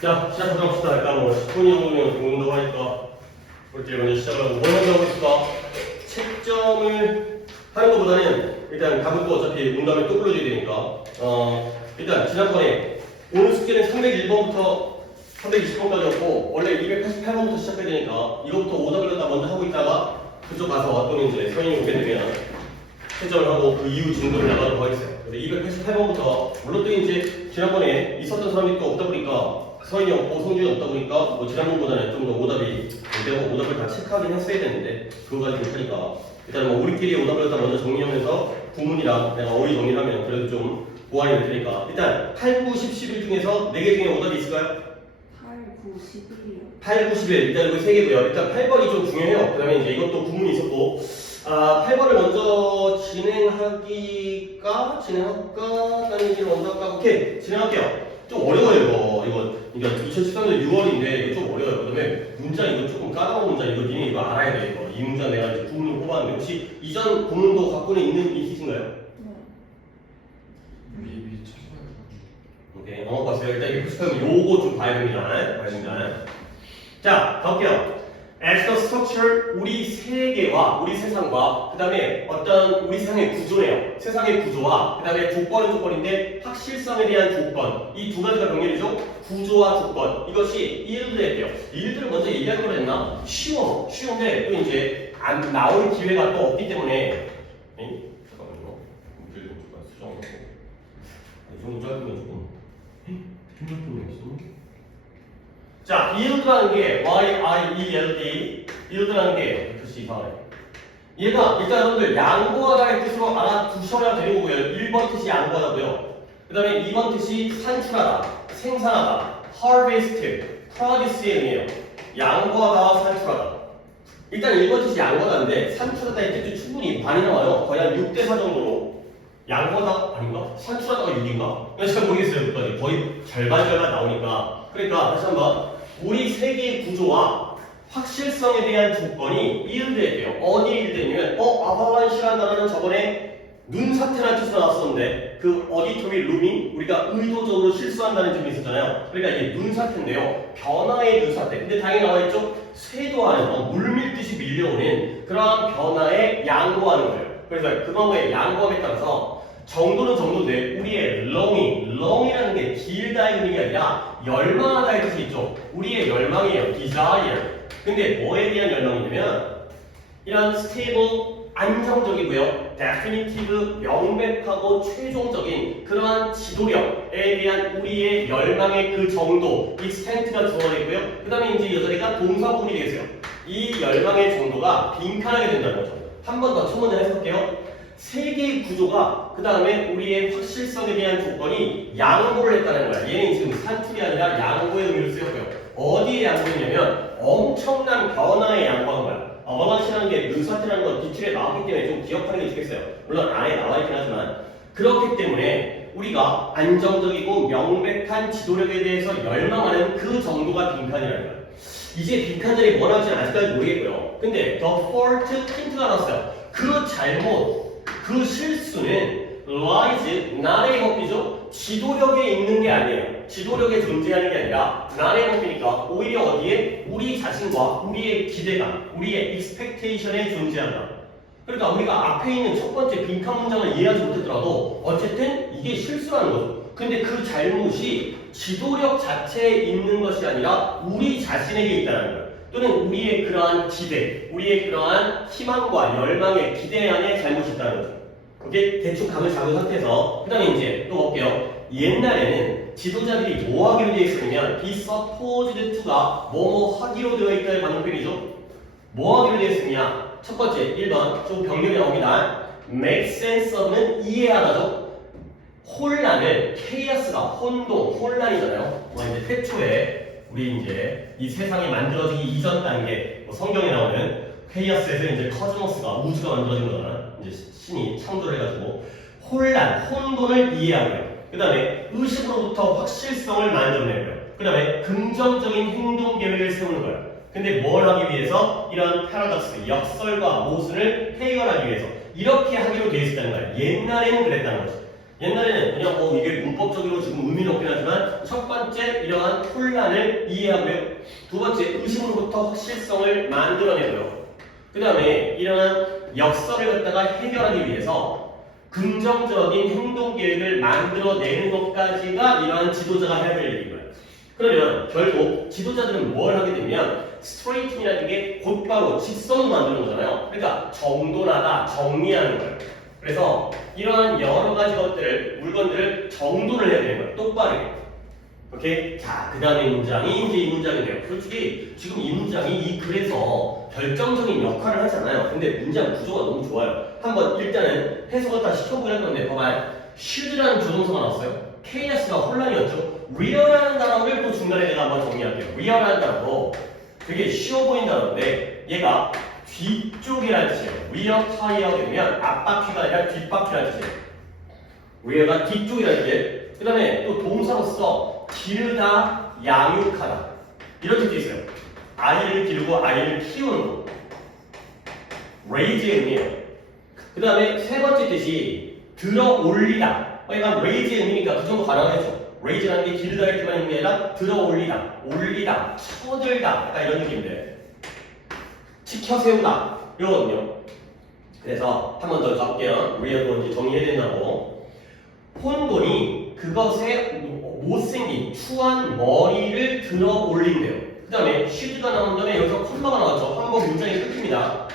자, 시작하도록 합시다. 일단 뭐 10분 정도면 공부도 하니까 그렇게 먼저 시작을 하고 뭘 먼저 하고 있을까? 채점을 하는 것보다는 일단 답은 또 어차피 문답을 또 불러줘야 되니까 일단 지난번에 오늘 숙제는 301번부터 320번까지였고 원래 288번부터 시작해야 되니까 이것부터 오답을 갖다 먼저 하고 있다가 그쪽 가서 또는 이제 선생님이 오게 되면 채점을 하고 그 이후 진도를 나가도록 하겠어요. 288번부터 물론 또 이제 지난번에 있었던 사람이 또 없다 보니까 서인이 없고 성준이 없다 보니까 뭐 지난번보다는 좀 더 오답이 내가 오답을 다 체크하긴 했어야 되는데 그거 가지고 못하니까 일단 뭐 우리끼리 오답을 다 먼저 정리하면서 구문이랑 내가 어휘 정리하면 그래도 좀 보완이 될 테니까 일단 8, 9, 10, 11 중에서 4개 중에 오답이 있을까요? 8, 9, 11이요. 8, 9, 11 일단 여기 3개고요. 일단 8번이 좀 중요해요. 그 다음에 이제 이것도 구문이 있었고 8번을 먼저 진행할까? 라는 얘기를 먼저 할까? 오케이 진행할게요. 좀 어려워요 이거 2013년 6월인데 이거 좀 어려워요. 그 다음에 문장 이거 조금 까다로운 문장 이거 니네 이거 알아야 돼 이거. 이 문장 내가 이제 구문을 뽑았는데 혹시 이전 구문도 갖고는 있는 있으신가요? 네. 미리 찾아봐요. 오케이 넘어갔어요. 일단 이게 표시하면 요거 좀 봐야 됩니다. 자 갈게요. As the structure, 우리 세계와 우리 세상과 그 다음에 어떤 우리 세상의 구조네요. 세상의 구조와 그 다음에 조건은 조건인데 확실성에 대한 조건 이 두 가지가 병렬이죠. 구조와 조건 이것이 일들에요. 일들을 먼저 얘기할 거라 했나? 쉬운데 또 이제 안 나올 기회가 또 없기 때문에 잠깐만요. 문제를 좀 수정하고 이 정도 짧으면 조금 힘들게 있어. 자, yield라는 게 y-i-e-l-d yield라는 게 글씨 이상하네. 얘가 일단 여러분들 양보하다의 뜻으로 알아두셔야 되는 거고요. 1번 뜻이 양보하다고요. 그 다음에 2번 뜻이 산출하다, 생산하다, harvest, produce의 의미예요. 양보하다, 산출하다. 일단 1번 뜻이 양보하다인데 산출하다의 뜻이 충분히 많이 나와요. 거의 한 6대 4 정도로. 양보하다 아닌가? 산출하다가 6인가? 잘 모르겠어요. 거의 절반 나오니까. 그러니까 다시 한번 우리 세계의 구조와 확실성에 대한 조건이 yield에 돼요. 어디에 yield냐면 avalanche라는 단어는 저번에 눈사태라는 뜻으로 나왔었는데 그 auditory looming 우리가 의도적으로 실수한다는 점이 있었잖아요. 그러니까 이게 눈사태인데요. 변화의 눈사태. 근데 당연히 나와있죠. 쇄도하는 물밀듯이 밀려오는 그러한 변화에 양보하는 거예요. 그래서 그 방법에 양보함에 따라서 정도는 정도인데 우리의 long이라는 게 길다의 의미가 아니라 열망하다의 뜻이 있죠. 우리의 열망이에요. desire. 근데 뭐에 대한 열망이냐면 이런 stable, 안정적이고요. definitive, 명백하고 최종적인 그러한 지도력에 대한 우리의 열망의 그 정도, extent가 주어져 있고요. 그 다음에 이제 이 자리가 동사구문이 되겠어요. 이 열망의 정도가 빈칸하게 된다는 거죠. 한 번 더 첫 문제 해석할게요. 세계의 구조가 그 다음에 우리의 확실성에 대한 조건이 양보를 했다는 거야. 얘는 지금 산출이 아니라 양보의 의미를 쓰였고요. 어디에 양보했냐면 엄청난 변화에 양보한 거야. 어바lanche라는 게 눈사태라는 건 기출에 나왔기 때문에 좀 기억하는 게 좋겠어요. 물론 안에 나와있긴 하지만 그렇기 때문에 우리가 안정적이고 명백한 지도력에 대해서 열망하는 그 정도가 빈칸이라는 거야. 이제 빈칸 자리 뭘 할지는 아직까지 모르겠고요. 근데 the fault 힌트가 나왔어요. 그 잘못 그 실수는 lies, not above, 지도력에 있는 게 아니에요. 지도력에 존재하는 게 아니라 not above니까 오히려 어디에? 우리 자신과 우리의 기대감, 우리의 expectation에 존재한다. 그러니까 우리가 앞에 있는 첫 번째 빈칸 문장을 이해하지 못했더라도 어쨌든 이게 실수라는 거죠. 근데 그 잘못이 지도력 자체에 있는 것이 아니라 우리 자신에게 있다는 거예요. 또는 우리의 그러한 기대, 우리의 그러한 희망과 열망의 기대 안에 잘못이 있다는 거죠. 오케이? 대충 감을 잡은 상태에서 그 다음에 이제 또 볼게요. 옛날에는 지도자들이 뭐 하기로 되어 있었냐면 be supposed to가 뭐뭐 하기로 되어 있다의 반응표이죠. 뭐 하기로 되어 있었냐? 첫 번째 1번 좀 병렬이 나옵니다. make sense of는 이해하다죠. 혼란을 chaos가 혼란이잖아요. 뭐 이제 태초에 우리 이제 이 세상이 만들어지기 이전 단계 성경에 나오는 chaos에서 이제 코스모스가 우주가 만들어진 거잖아. 이제 신이 창조를 해가지고 혼돈을 이해하고요. 그 다음에 의식으로부터 확실성을 만들어내고요. 그 다음에 긍정적인 행동 계획을 세우는 거예요. 근데 뭘 하기 위해서? 이런 패러독스, 역설과 모순을 해결하기 위해서 이렇게 하기로 되어 있었다는 거예요. 옛날에는 그랬다는 거죠. 옛날에는 그냥 이게 문법적으로 지금 의미는 없긴 하지만 첫 번째 이러한 혼란을 이해하고요. 두 번째 의심으로부터 확실성을 만들어내고요. 그 다음에 이러한 역설을 갖다가 해결하기 위해서 긍정적인 행동 계획을 만들어내는 것까지가 이러한 지도자가 해야 될 일인 거예요. 그러면 결국 지도자들은 뭘 하게 되면 스트레이팅이라는 게 곧바로 직선으로 만드는 거잖아요. 그러니까 정돈하다, 정리하는 거예요. 그래서 이러한 여러 가지 물건들을 정돈을 해야 되는 거예요. 똑바르게. 오케이? 자, 그 다음에 문장이 이제 이 문장인데요. 솔직히 지금 이 문장이 이 글에서 결정적인 역할을 하잖아요. 근데 문장 구조가 너무 좋아요. 한번 일단은 해석을 다 시켜보긴 할 건데, 봐봐요. should라는 조동사가 나왔어요. chaos가 혼란이었죠. real라는 단어를 또 중간에 내가 한번 정리할게요. real라는 단어도 되게 쉬워 보이는 단어인데, 얘가 뒤쪽이라는 뜻이에요. rear tire가 되면 앞바퀴가 아니라 뒷바퀴라는 뜻이에요. rear가 뒤쪽이라는 뜻이에요. 그 다음에 또 동사로서 기르다, 양육하다 이런 뜻도 있어요. 아이를 기르고 아이를 키우는 거. raise의 의미예요. 그 다음에 세 번째 뜻이 들어 올리다. 그러니까 raise의 의미니까 그 정도 가능하겠죠. raise라는 게 기르다 이렇게만 있는 게 아니라 들어 올리다, 올리다, 쳐들다 약간 이런 느낌인데 치켜 세우다 이거거든요. 그래서 한 번 더 가볼게요. rear도 이제 정리해야 된다고. 혼돈이 그것에 못생긴 추한 머리를 들어 올린대요. 그 다음에 should가 나온 다음에 여기서 콤마가 나왔죠. 한번 문장이 끊깁니다.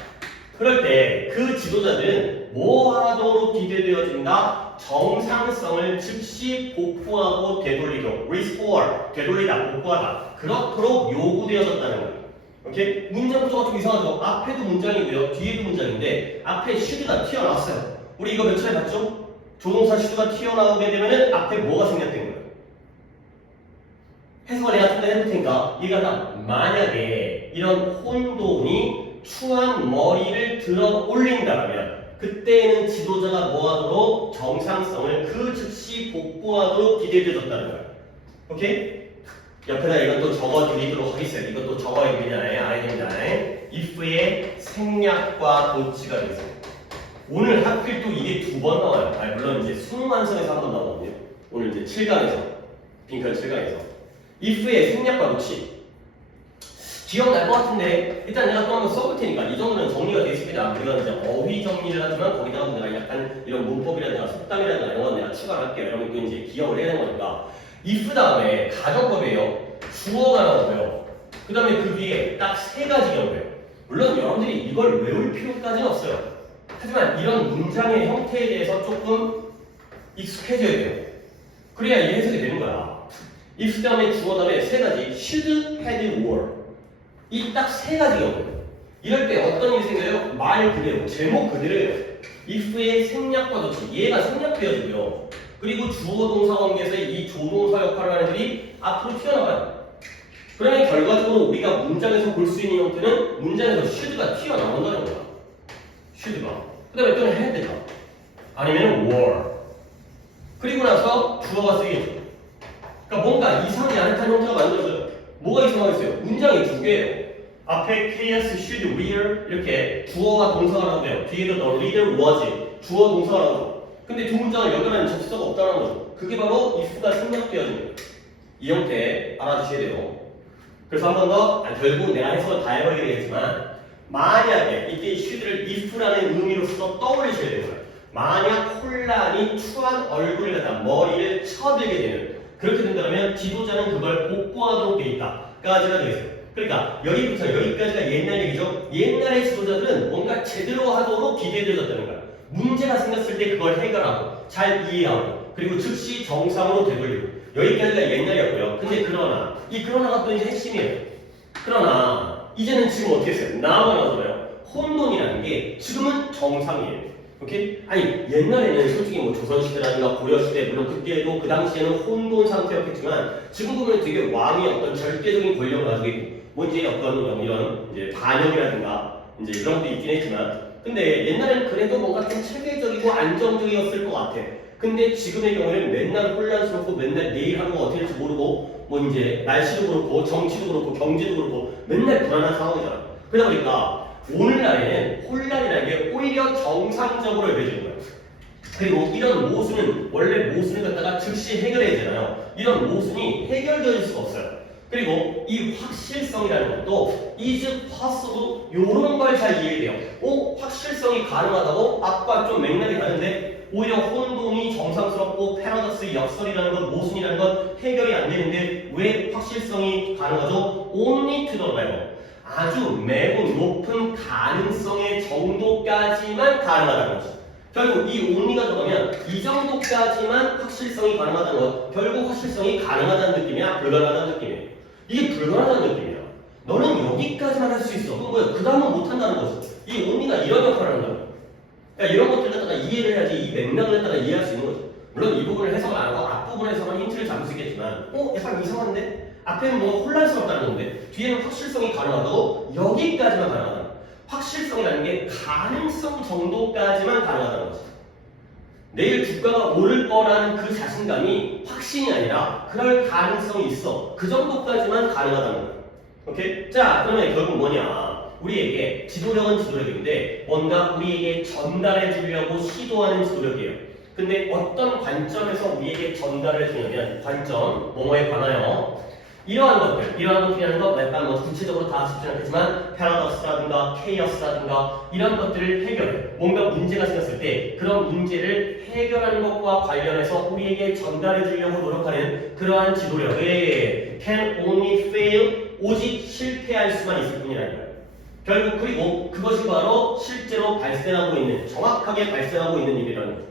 그럴 때 그 지도자들은 뭐 하도록 기대되어진다? 정상성을 즉시 복구하고 되돌리도록 restore, 되돌리다, 복구하다 그렇도록 요구되어졌다는 거예요. 오케이? 문장 구조가 좀 이상하죠? 앞에도 문장이고요. 뒤에도 문장인데 앞에 should가 튀어나왔어요. 우리 이거 몇 차례 봤죠? 조동사 should가 튀어나오게 되면은 앞에 뭐가 생략된 거예요? 해석을 내가 좀더 해볼 테니까 이해가 나. 만약에 이런 혼돈이 추한 머리를 들어 올린다면 그때는 지도자가 뭐하도록 정상성을 그 즉시 복구하도록 기대되어졌다는 거예요. 오케이? 옆에다 이건 또 적어드리도록 하겠어요. 이것도 적어야 됩니다요. 알아야 됩니다요. if의 생략과 도치가 되겠습니다. 오늘 하필 또 이게 두 번 나와요. 물론 이제 수능 완성에서 한 번 나오거든요. 오늘 이제 7강에서 빙결 7강에서 if의 생략과 도치 기억날 것 같은데 일단 내가 또 한번 써볼 테니까 이 정도는 정리가 되어 있습니다. 우리가 이제 어휘 정리를 하지만 거기다가 내가 약간 이런 문법이라든가 속담이라든가 이런 건 내가 추가를 할게요. 여러분 또 이제 기억을 해야 되는 거니까 if 다음에 가정법이에요. 주어가 나오고요. 그 다음에 그 뒤에 딱 세 가지 경우예요. 물론 여러분들이 이걸 외울 필요까지는 없어요. 하지만 이런 문장의 형태에 대해서 조금 익숙해져야 돼요. 그래야 이 해석이 되는 거야. if 다음에 주어 다음에 세 가지 should, had, were 이 딱 세 가지 경우예요. 이럴 때 어떤 일이 생겨요? 말 그대로 제목 그대로예요. if의 생략과 도치 얘가 생략되어지고요. 그리고 주어 동사 관계에서 이 조동사 역할을 하는 애들이 앞으로 튀어나와요. 그러면 결과적으로 우리가 문장에서 볼 수 있는 형태는 문장에서 should가 튀어나온다는 거야. should가. 그 다음에 또는 had가. 아니면 were. 그리고 나서 주어가 쓰이죠. 그러니까 뭔가 이상하지 않은 형태가 만들어져요. 뭐가 이상하겠어요? 문장이 두 개예요. 앞에 chaos, should, were 이렇게 주어와 동사가 나오고요. 뒤에도 the leader was 주어 동사가 나오죠. 근데 두 문장을 연결하는 접수가 없다는 거죠. 그게 바로 if가 생략되어진 거예요. 이 형태 알아주셔야 돼요. 그래서 한 번 더, 결국은 내가 해석을 다 해버리게 되겠지만 만약에 이때 should를 if라는 의미로서 떠올리셔야 돼요. 만약 혼란이 추한 얼굴을 갖다 머리를 쳐들게 되는 그렇게 된다면 지도자는 그걸 복구하도록 돼 있다까지가 되겠어요. 그러니까 여기부터 여기까지가 옛날 얘기죠. 옛날의 지도자들은 뭔가 제대로 하도록 기대되어졌다는 거야. 문제가 생겼을 때 그걸 해결하고 잘 이해하고 그리고 즉시 정상으로 되돌리고 여기까지가 옛날이었고요. 근데 그러나 이 그러나가 또 이제 핵심이에요. 그러나 이제는 지금 어떻게 했어요? 나와 나오잖아요. 혼돈이라는 게 지금은 정상이에요. 오케이? 아니 옛날에는 솔직히 뭐 조선시대라든가 고려시대 물론 그때도 그 당시에는 혼돈 상태였겠지만 지금 보면 되게 왕이 어떤 절대적인 권력을 가지고 있고 뭐 이제 어떤 이런 이제 반역이라든가 이제 이런 것도 있긴 했지만 근데 옛날에는 그래도 뭔가 좀 체계적이고 안정적이었을 것 같아. 근데 지금의 경우에는 맨날 혼란스럽고 맨날 내일 하는 거 어떻게 될지 모르고 뭐 이제 날씨도 그렇고 정치도 그렇고 경제도 그렇고 맨날 불안한 상황이잖아. 그러다 보니까 오늘날에는 혼란이라는 게 오히려 정상적으로 여겨지는 거예요. 그리고 이런 모순은 원래 모순을 갖다가 즉시 해결해야 되잖아요. 이런 모순이 해결될 수가 없어요. 그리고 이 확실성이라는 것도 is possible 요런 걸 잘 이해해야 돼요. 확실성이 가능하다고? 아까 좀 맥락이 다른데 오히려 혼동이 정상스럽고 패러독스 역설이라는 건 모순이라는 건 해결이 안 되는데 왜 확실성이 가능하죠? only to the level 아주 매우 높은 가능성의 정도까지만 가능하다는 거죠. 결국 이 only가 들어가면 이 정도까지만 확실성이 가능하다는 것 결국 확실성이 가능하다는 느낌이야? 불가능하다는 느낌이에요. 이게 불가능하다는 느낌이야. 너는 여기까지만 할 수 있어. 그럼 뭐야? 그 다음은 못한다는 거지. 이 only가 이런 역할을 한다는 거야. 그러니까 이런 것들을 갖다가 이해를 해야지 이 맥락을 갖다가 이해할 수 있는 거죠. 물론 이 부분을 해석을 안 하고 앞부분에서만 힌트를 잡을 수 있겠지만 약간 이상한데? 앞에는 뭔가 혼란스럽다는 건데 뒤에는 확실성이 가능하다고? 여기까지만 가능하다. 확실성이라는 게 가능성 정도까지만 가능하다는 거지. 내일 주가가 오를 거라는 그 자신감이 확신이 아니라 그럴 가능성이 있어. 그 정도까지만 가능하다는 거야. 오케이? 자, 그러면 결국 뭐냐? 우리에게 지도력은 지도력인데 뭔가 우리에게 전달해 주려고 시도하는 지도력이에요. 근데 어떤 관점에서 우리에게 전달을 주냐면 관점, 뭐뭐에 관하여 이러한 것들이라는 것 약간 뭐 구체적으로 다 쉽지 않겠지만 패러독스라든가 케이어스라든가 이런 것들을 해결해. 뭔가 문제가 생겼을 때 그런 문제를 해결하는 것과 관련해서 우리에게 전달해 주려고 노력하는 그러한 지도력에 can only fail 오직 실패할 수만 있을 뿐이라는 거예요. 결국 그리고 그것이 바로 실제로 발생하고 있는 정확하게 발생하고 있는 일이라는 거죠.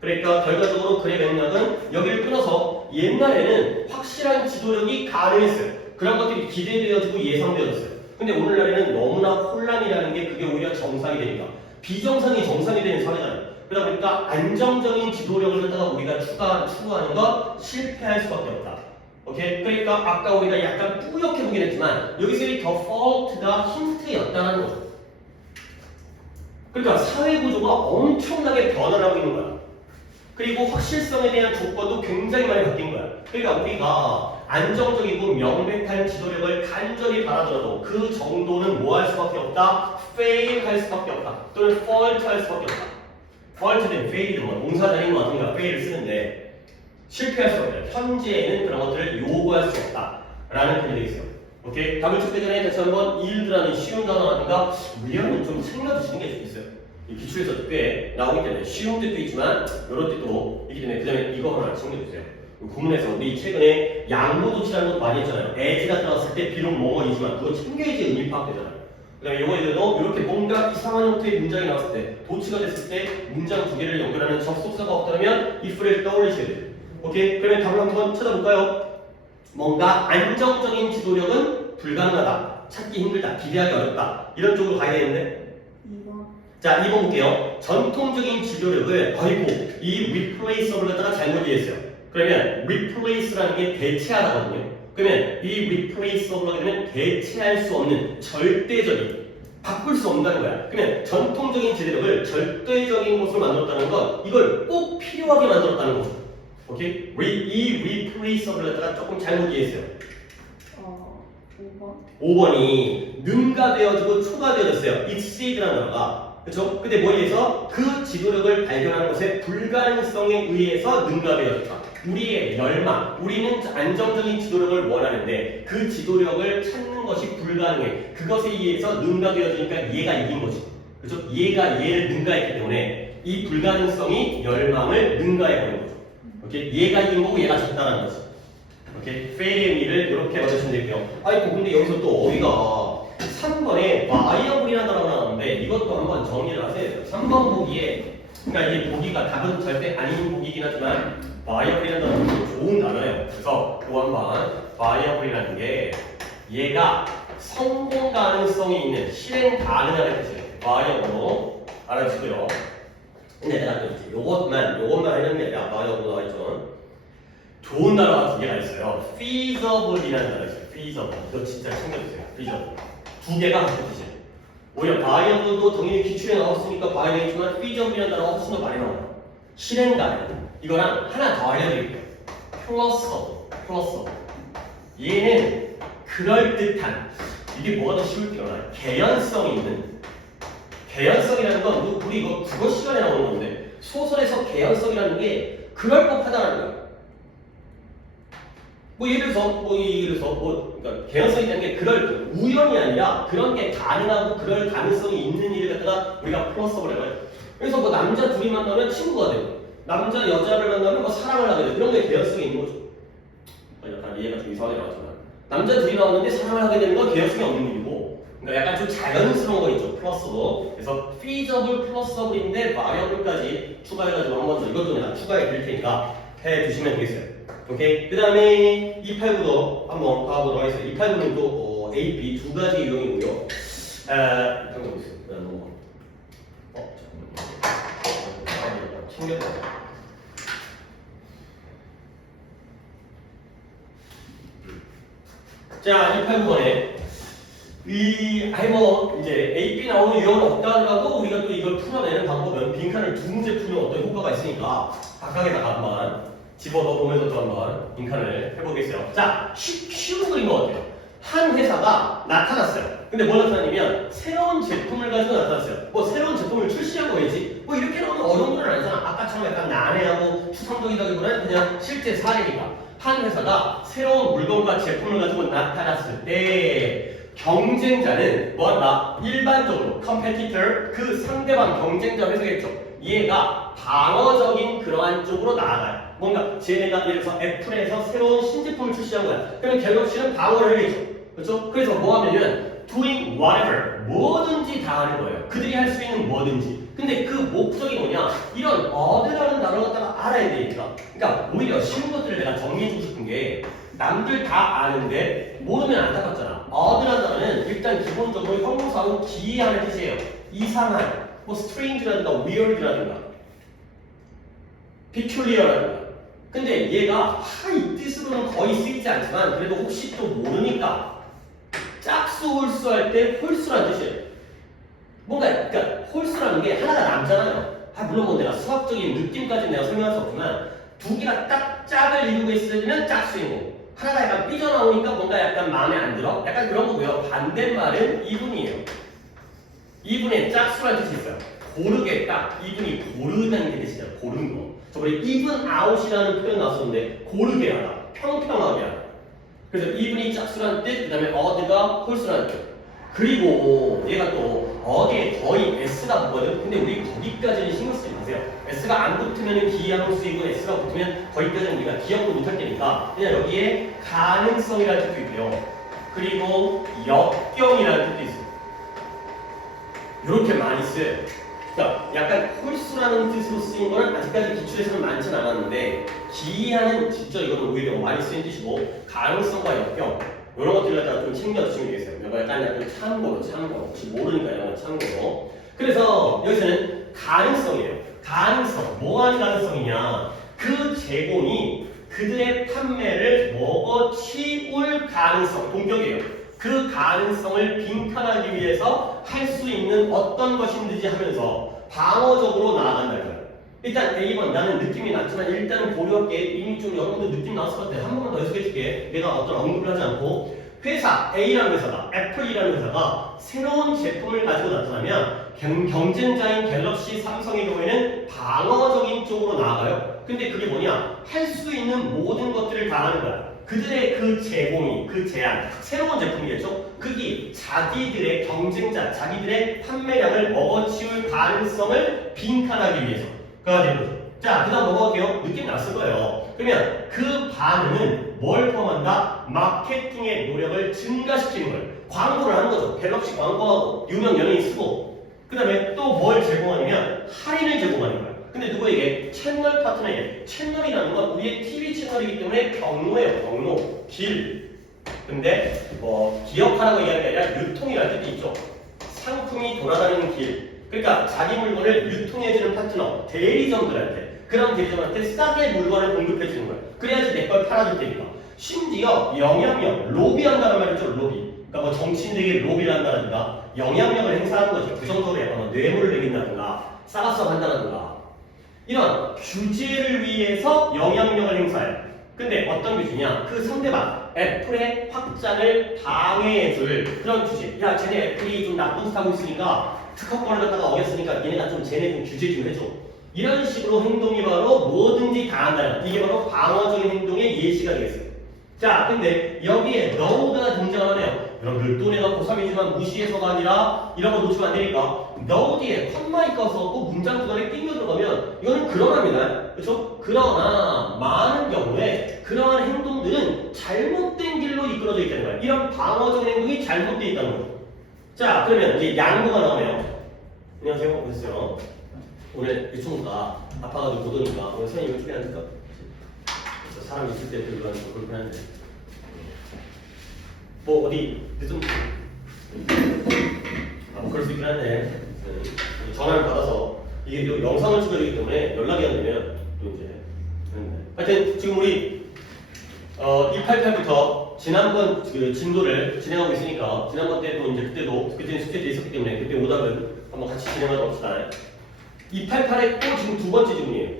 그러니까 결과적으로 글의 맥락은 여기를 끊어서 옛날에는 확실한 지도력이 가능했어요. 그런 것들이 기대되어지고 예상되어졌어요. 근데 오늘날에는 너무나 혼란이라는 게 그게 오히려 정상이 되니까 비정상이 정상이 되는 사회잖아요. 그러다 보니까 안정적인 지도력을 갖다가 우리가 추구하는 건 실패할 수밖에 없다. 오케이? 그러니까 아까 우리가 약간 뿌옇게 보긴 했지만 여기서 더 fault가 힌트였다는 거죠. 그러니까 사회 구조가 엄청나게 변화를 하고 있는 거야. 그리고 확실성에 대한 조건도 굉장히 많이 바뀐 거야. 그러니까 우리가 안정적이고 명백한 지도력을 간절히 바라더라도 그 정도는 뭐 할 수밖에 없다? fail 할 수밖에 없다. 또는 fault 할 수밖에 없다. fault든 fail이든 뭐 동사자인 것 같으니까 fail을 쓰는데 실패할 수 없다. 현재에는 그런 것들을 요구할 수 없다. 라는 표현이 있어요. 오케이? 답을 찾기 전에 다시 한번 yield라는 쉬운 단어라든가 위험은 좀 챙겨주시는 게 좋겠어요. 이 기출에서 꽤 나오기 때문에 쉬운 뜻도 있지만 이런 뜻도 있기 때문에 그 다음에 이거 하나 챙겨주세요. 구문에서 우리 최근에 양보도치라는 것도 많이 했잖아요. as가 들어갔을 때 비록 뭐뭐이지만 그거 챙겨야지 의미 파악되잖아요. 그 다음에 이거에도 이렇게 뭔가 이상한 형태의 문장이 나왔을 때 도치가 됐을 때 문장 두 개를 연결하는 접속사가 없다면 if를 떠올리셔야 돼요. 오케이? 그러면 답을 한번 찾아볼까요? 뭔가 안정적인 지도력은 불가능하다. 찾기 힘들다. 기대하기 어렵다. 이런 쪽으로 가야 되는데 2번. 자, 2번 볼게요. 전통적인 지도력을 아이고 이 replaceable을 갖다가 잘못 이해했어요. 그러면 replace라는 게 대체하다거든요. 그러면 이 replaceable가 되면 대체할 수 없는 절대적인 바꿀 수 없다는 거야. 그러면 전통적인 지도력을 절대적인 것으로 만들었다는 건 이걸 꼭 필요하게 만들었다는 거죠. 오케이? 이 replaceable을 갖다가 조금 잘못 이해했어요. 5번. 5번이 능가되어지고 초과되어졌어요. exceed라는 단어가. 그렇죠? 근데 뭐에 의해서 그 지도력을 발견하는 것의 불가능성에 의해서 능가되어졌다. 우리의 열망, 우리는 안정적인 지도력을 원하는데 그 지도력을 찾는 것이 불가능해. 그것에 의해서 능가되어지니까 얘가 이긴 거지. 그렇죠? 얘가 얘를 능가했기 때문에 이 불가능성이 열망을 능가해버린 거죠. 오케이? 얘가 이긴 거고 얘가 졌다는 거지. 오케이? fail의 의미를 이렇게 받으시면 되고요. 아이고 근데 여기서 또 어휘가 3번에 viable이라는 단어가 나오는데 이것도 한번 정리를 하셔야 돼요. 3번 보기에 그러니까 이 보기가 답은 절대 아닌 보기이긴 하지만 viable이라는 단어는 좋은 단어예요. 그래서 그 한번 viable이라는 게 얘가 성공 가능성이 있는 실행 가능하다는 뜻이에요. viable 알아주시고요. 근데 내가 또 이제 요것만 하려는 게 아니라 viable 나와 있죠. 좋은 단어가 두 개가 있어요. feasible이라는 단어가 있어요. feasible. 이거 진짜 챙겨주세요. feasible. 두 개가 같은 뜻이에요. 오히려 viable도 당연히 기출에 나왔으니까 봐야 되겠지만 feasible이라는 단어가 훨씬 더 많이 나와요. 실행 가능. 이거랑 하나 더 알려드릴게요. plausible. 얘는 그럴듯한. 이게 뭐가 더 쉬울 게 없나요? 개연성 있는. 개연성이라는 건 우리 이거 국어 시간에 나오는 건데 소설에서 개연성이라는 게 그럴 법하다는 거예요. 뭐 예를 들어서 그러니까 개연성이 있다는 게 그럴 우연이 아니라 그런 게 가능하고 그럴 가능성이 있는 일을 갖다가 우리가 플러스업을 해봐요. 그래서 뭐 남자 둘이 만나면 친구가 되고 남자 여자를 만나면 뭐 사랑을 하게 되고 그런 게 개연성이 있는 거죠. 약간 이해가 좀 이상하게 나왔지만 남자 둘이 나왔는데 사랑을 하게 되는 건 개연성이 없는 일이고 그러니까 약간 좀 자연스러운 거 있죠. 플러스업. 그래서 feasible 플러스업인데 variable까지 추가해가지고 한 번 더 이것도 내가 추가해 드릴 테니까 해주시면 되겠어요. 오케이. 그 다음에 289도 한번 가보도록 하겠습니다. 289는 또 A, B 두 가지 유형이고요. 잠깐만 있어요. 넘어가. 잠깐만요. 챙겼다. 자, 189번에 이제 A, B 나오는 유형은 없다 하더라도 우리가 또 이걸 풀어내는 방법은 빈칸을 두 문제 풀면 어떤 효과가 있으니까 각각에다가 한번 집어넣어 보면서 또 한번 빈칸을 해보겠어요. 자, 쉬운 그림은 어때요? 한 회사가 나타났어요. 근데 뭐 나타나냐면 새로운 제품을 가지고 나타났어요. 뭐 새로운 제품을 출시한 거겠지? 뭐 이렇게 나오면 어려운 건 아니잖아. 아까처럼 약간 난해하고 추상적이다기보다는 그냥 실제 사례니까. 한 회사가 새로운 물건과 제품을 가지고 나타났을 때 경쟁자는 뭐한다? 일반적으로 competitor 그 상대방 경쟁자 회사겠죠. 얘가 방어적인 그러한 쪽으로 나아가요. 뭔가 쟤네가 예를 들어서 애플에서 새로운 신제품을 출시한 거야. 그러면 갤럭시는 방어를 해야죠. 그렇죠? 그래서 뭐 하면은 doing whatever 뭐든지 다 하는 거예요. 그들이 할 수 있는 뭐든지. 근데 그 목적이 뭐냐? 이런 other라는 단어를 갖다가 알아야 되니까. 그러니까 오히려 쉬운 것들을 내가 정리해주고 싶은 게 남들 다 아는데 모르면 안타깝잖아. other라는 단어는 일단 기본적으로 형용사하고 기이하는 뜻이에요. 이상한, 뭐 strange라든가 weird라든가 peculiar라든가. 근데 얘가 이 뜻으로는 거의 쓰이지 않지만 그래도 혹시 또 모르니까 짝수 홀수 할 때 홀수라는 뜻이에요. 뭔가 그러니까 홀수라는 게 하나가 남잖아요. 물론 뭐 내가 수학적인 느낌까지 내가 설명할 수 없지만 두 개가 딱 짝을 이루고 있으면 짝수인 거고 하나가 약간 삐져나오니까 뭔가 약간 마음에 안 들어? 약간 그런 거고요. 반대말은 이분이에요. 이분의 짝수라는 뜻이 있어요. 고르게 딱 이분이 고르다는 게 뜻이에요. 고르는 거. 저번에 even out이라는 표현 나왔었는데 고르게 하다, 평평하게 하다. 그래서 even이 짝수라는 뜻, 그 다음에 odd가 홀수라는 뜻. 그리고 얘가 또 어디에 거의 s가 붙거든. 근데 우리 거기까지는 신경 쓰지 마세요. s가 안 붙으면 기이한 홀수이고 s가 붙으면 거기까지는 우리가 기억도 못할 테니까 그냥 여기에 가능성이라는 뜻도 있고요. 그리고 역경이라는 뜻도 있어요. 이렇게 많이 써요. 그러니까 약간 홀수라는 뜻으로 쓰인 거는 아직까지 기출에서는 많지는 않았는데 기이하는 진짜 이거는 오히려 많이 쓰인 뜻이고 가능성과 역경 이런 것들을 갖다가 좀 챙겨주시면 되겠어요. 이거 약간 참고로 혹시 모르니까 이런 거 참고로. 그래서 여기서는 가능성이에요. 가능성 뭐 하는 가능성이냐? 그 제공이 그들의 판매를 먹어치울 가능성 동격이에요. 그 가능성을 빈칸하기 위해서 할 수 있는 어떤 것인지 하면서 방어적으로 나아간다는 거예요. 일단 A번 나는 느낌이 났지만 일단은 고려할게. 이미 좀 여러분들 느낌 나왔을 것 같아. 한 번만 더 해석해줄게. 내가 어떤 언급을 하지 않고 회사 A라는 회사가 애플이라는 회사가 새로운 제품을 가지고 나타나면 경쟁자인 갤럭시 삼성의 경우에는 방어적인 쪽으로 나아가요. 근데 그게 뭐냐? 할 수 있는 모든 것들을 다 하는 거야. 그들의 그 제공이, 그 제안, 새로운 제품이겠죠? 그게 자기들의 경쟁자, 자기들의 판매량을 먹어치울 가능성을 빈칸하기 위해서가 되는 거죠. 자, 그 다음 넘어갈게요. 느낌 났을 거예요. 그러면 그 반응은 뭘 포함한다? 마케팅의 노력을 증가시키는 거예요. 광고를 하는 거죠. 갤럭시 광고하고 유명 연예인 쓰고 그 다음에 또 뭘 제공하냐면 할인을 제공하는 거예요. 근데 누구에게? 채널 파트너에게. 채널이라는 건 우리의 TV 채널이기 때문에 경로예요. 경로, 길. 근데 기억하라고 얘기하는 게 아니라 유통이라는 뜻이 있죠. 상품이 돌아다니는 길. 그러니까 자기 물건을 유통해주는 파트너, 대리점들한테 그런 대리점한테 싸게 물건을 공급해주는 거예요. 그래야지 내 걸 팔아줄 테니까. 심지어 영향력, 로비한다는 말이죠. 로비. 그러니까 뭐 정치인들에게 로비를 한다든가 영향력을 행사하는 거죠. 그 정도로 약간 뇌물을 내린다든가 싸가서 한다든가 이런 규제를 위해서 영향력을 행사해요. 근데 어떤 규제냐? 그 상대방 애플의 확장을 방해해줄 그런 규제. 야, 쟤네 애플이 좀 나쁜 짓 하고 있으니까 특허권을 갖다가 어겼으니까 얘네가 좀 쟤네 좀 규제 좀 해줘. 이런 식으로 행동이 바로 뭐든지 다 한다. 이게 바로 방어적인 행동의 예시가 되겠어요. 자, 근데 여기에 now가 등장하네요. 여러분들 또 내가 고3이지만 무시해서가 아니라 이런 거 놓치면 안 되니까 now 뒤에 컴마 있어서 꼭 문장 중간에 띵겨 들어가면 이거는 그러나입니다. 그렇죠? 그러나 많은 경우에 그러한 행동들은 잘못된 길로 이끌어져 있다는 거예요. 이런 방어적인 행동이 잘못되어 있다는 거죠. 자, 그러면 이제 양보가 나오네요. 안녕하세요. 오셨어요. 오늘 유충가 아파가지고 못 오니까 오늘 선생님 이쪽에 앉을까? 사람 있을 때 들고 가는 거 그렇게 하는데 뭐 어디 좀 그럴 수 있긴 한데 전화를 받아서 이게 영상을 찍어야 되기 때문에 연락이 안 되면 또 이제 하여튼 지금 우리 288부터 지난번 그 진도를 진행하고 있으니까 지난번 때도 이제 그때는 숙제돼 있었기 때문에 그때 오답은 한번 같이 진행하도록 합시다. 288의 또 지금 두 번째 질문이에요.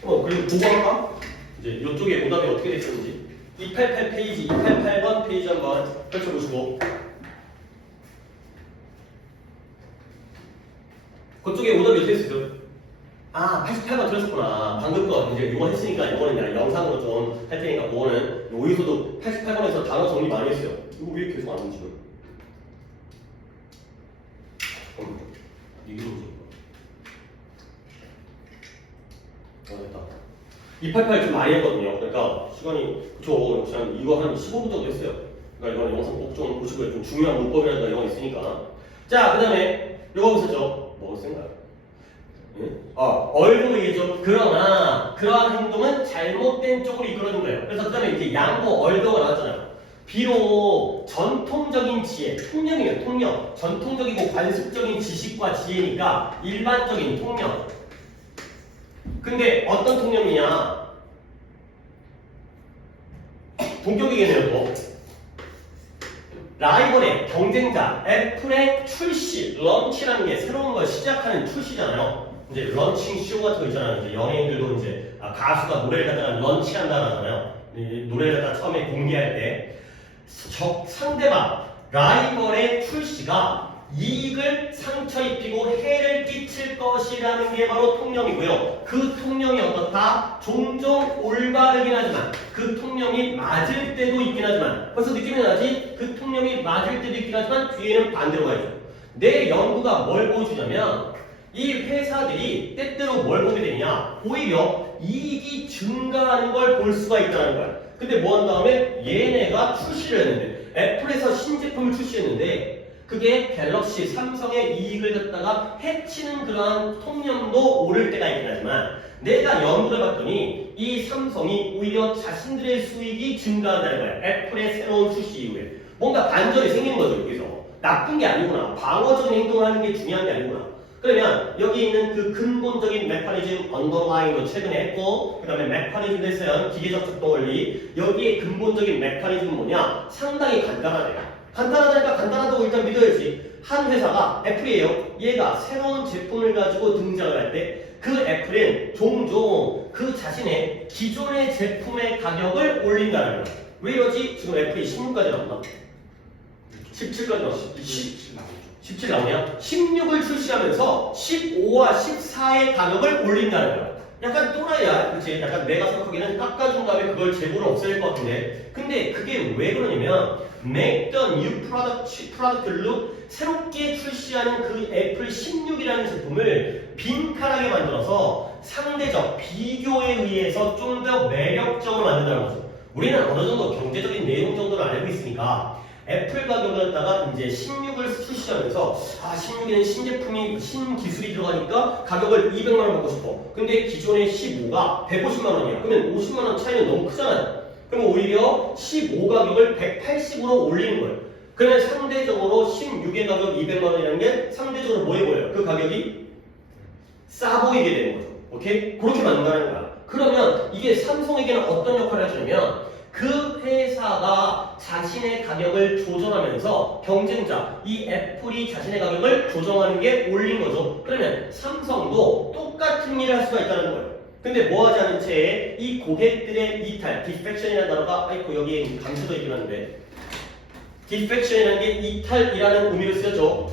그리고 보고 할까? 이제 이쪽에 오답이 어떻게 됐었는지 288 페이지 288번 페이지 한번 펼쳐보시고 그쪽에 오답이 어떻게 됐어요? 아 88번 들었었구나. 방금 거 이제 이거 했으니까 이거는 그냥 영상으로 좀 할 테니까 그거는 여기서도 88번에서 단어 정리 많이 했어요. 이거 왜 계속 안 움직여? 이게 움직여. 됐다. 288 좀 많이 했거든요. 그러니까 시간이 그쵸. 역시 한 이거 한 15분 정도 했어요. 그러니까 이거는 영상 꼭 좀 보시고요. 좀 중요한 문법이라든가 이런 거 있으니까. 자, 그 다음에 이거 보셨죠? 뭐가 센가요? 얼도 얘기죠. 그러나 그러한 행동은 잘못된 쪽으로 이끌어준 거예요. 그래서 그 다음에 이제 양보 얼도가 나왔잖아요. 비록 전통적인 지혜, 통념이에요. 통념. 전통적이고 관습적인 지식과 지혜니까 일반적인 통념. 근데 어떤 통념이냐? 본격이겠네요, 또. 라이벌의 경쟁자 애플의 출시, 런치라는 게 새로운 걸 시작하는 출시잖아요. 이제 런칭 쇼 같은 거 있잖아요. 이제 연예인들도 이제 가수가 노래를 갖다가 런치한다 하잖아요. 노래를 갖다 처음에 공개할 때 상대방 라이벌의 출시가 이익을 상처 입히고 해를 끼칠 것이라는 게 바로 통념이고요. 그 통념이 어떻다? 종종 올바르긴 하지만 그 통념이 맞을 때도 있긴 하지만 벌써 느낌이 나지? 그 통념이 맞을 때도 있긴 하지만 뒤에는 반대로 가야죠. 내 연구가 뭘 보여주냐면 이 회사들이 때때로 뭘 보게 되냐? 오히려 이익이 증가하는 걸 볼 수가 있다는 거야. 근데 뭐 한 다음에 얘네가 출시를 했는데 애플에서 신제품을 출시했는데 그게 갤럭시, 삼성의 이익을 갖다가 해치는 그러한 통념도 오를 때가 있긴 하지만 내가 연구를 봤더니 이 삼성이 오히려 자신들의 수익이 증가한다는 거야. 애플의 새로운 출시 이후에. 뭔가 반전이 생기는 거죠, 여기서. 나쁜 게 아니구나. 방어적인 행동을 하는 게 중요한 게 아니구나. 그러면 여기 있는 그 근본적인 메커니즘 언더라인도 최근에 했고 그 다음에 메커니즘 했어요. 기계적 작동 원리. 여기에 근본적인 메커니즘은 뭐냐? 상당히 간단하네요. 간단하다니까 간단하다고 일단 믿어야지. 한 회사가 애플이에요. 얘가 새로운 제품을 가지고 등장을 할 때 그 애플은 종종 그 자신의 기존의 제품의 가격을 올린다는 거야. 왜 이러지? 지금 애플이 16까지 나왔나? 17까지 나왔어. 17 나오냐? 16을 출시하면서 15와 14의 가격을 올린다는 거야. 약간 또라이야. 그치? 약간 내가 생각하기에는 깎아준 다음에 그걸 재고를 없앨 것 같은데. 근데 그게 왜 그러냐면 make the new product로 새롭게 출시하는 그 애플 16이라는 제품을 빈칸하게 만들어서 상대적 비교에 의해서 좀 더 매력적으로 만든다는 거죠. 우리는 어느 정도 경제적인 내용 정도를 알고 있으니까 애플 가격을 갖다가 이제 16을 출시하면서 16에는 신제품이 신기술이 들어가니까 가격을 200만 원 받고 싶어. 근데 기존의 15가 150만 원이야. 그러면 50만 원 차이는 너무 크잖아요. 그럼 오히려 15 가격을 180으로 올리는 거예요. 그러면 상대적으로 16의 가격 200만 원이라는 게 상대적으로 뭐해 보여요? 그 가격이 싸 보이게 되는 거죠. 오케이? 그렇게 만든다는 거야. 그러면 이게 삼성에게는 어떤 역할을 해주냐면 그 회사가 자신의 가격을 조절하면서 경쟁자, 이 애플이 자신의 가격을 조정하는 게 올린 거죠. 그러면 삼성도 똑같은 일을 할 수가 있다는 거예요. 근데 뭐 하지 않은 채 이 고객들의 이탈, 디펙션이라는 단어가 여기에 감수도 있긴 한데 디펙션이라는 게 이탈이라는 의미로 쓰였죠.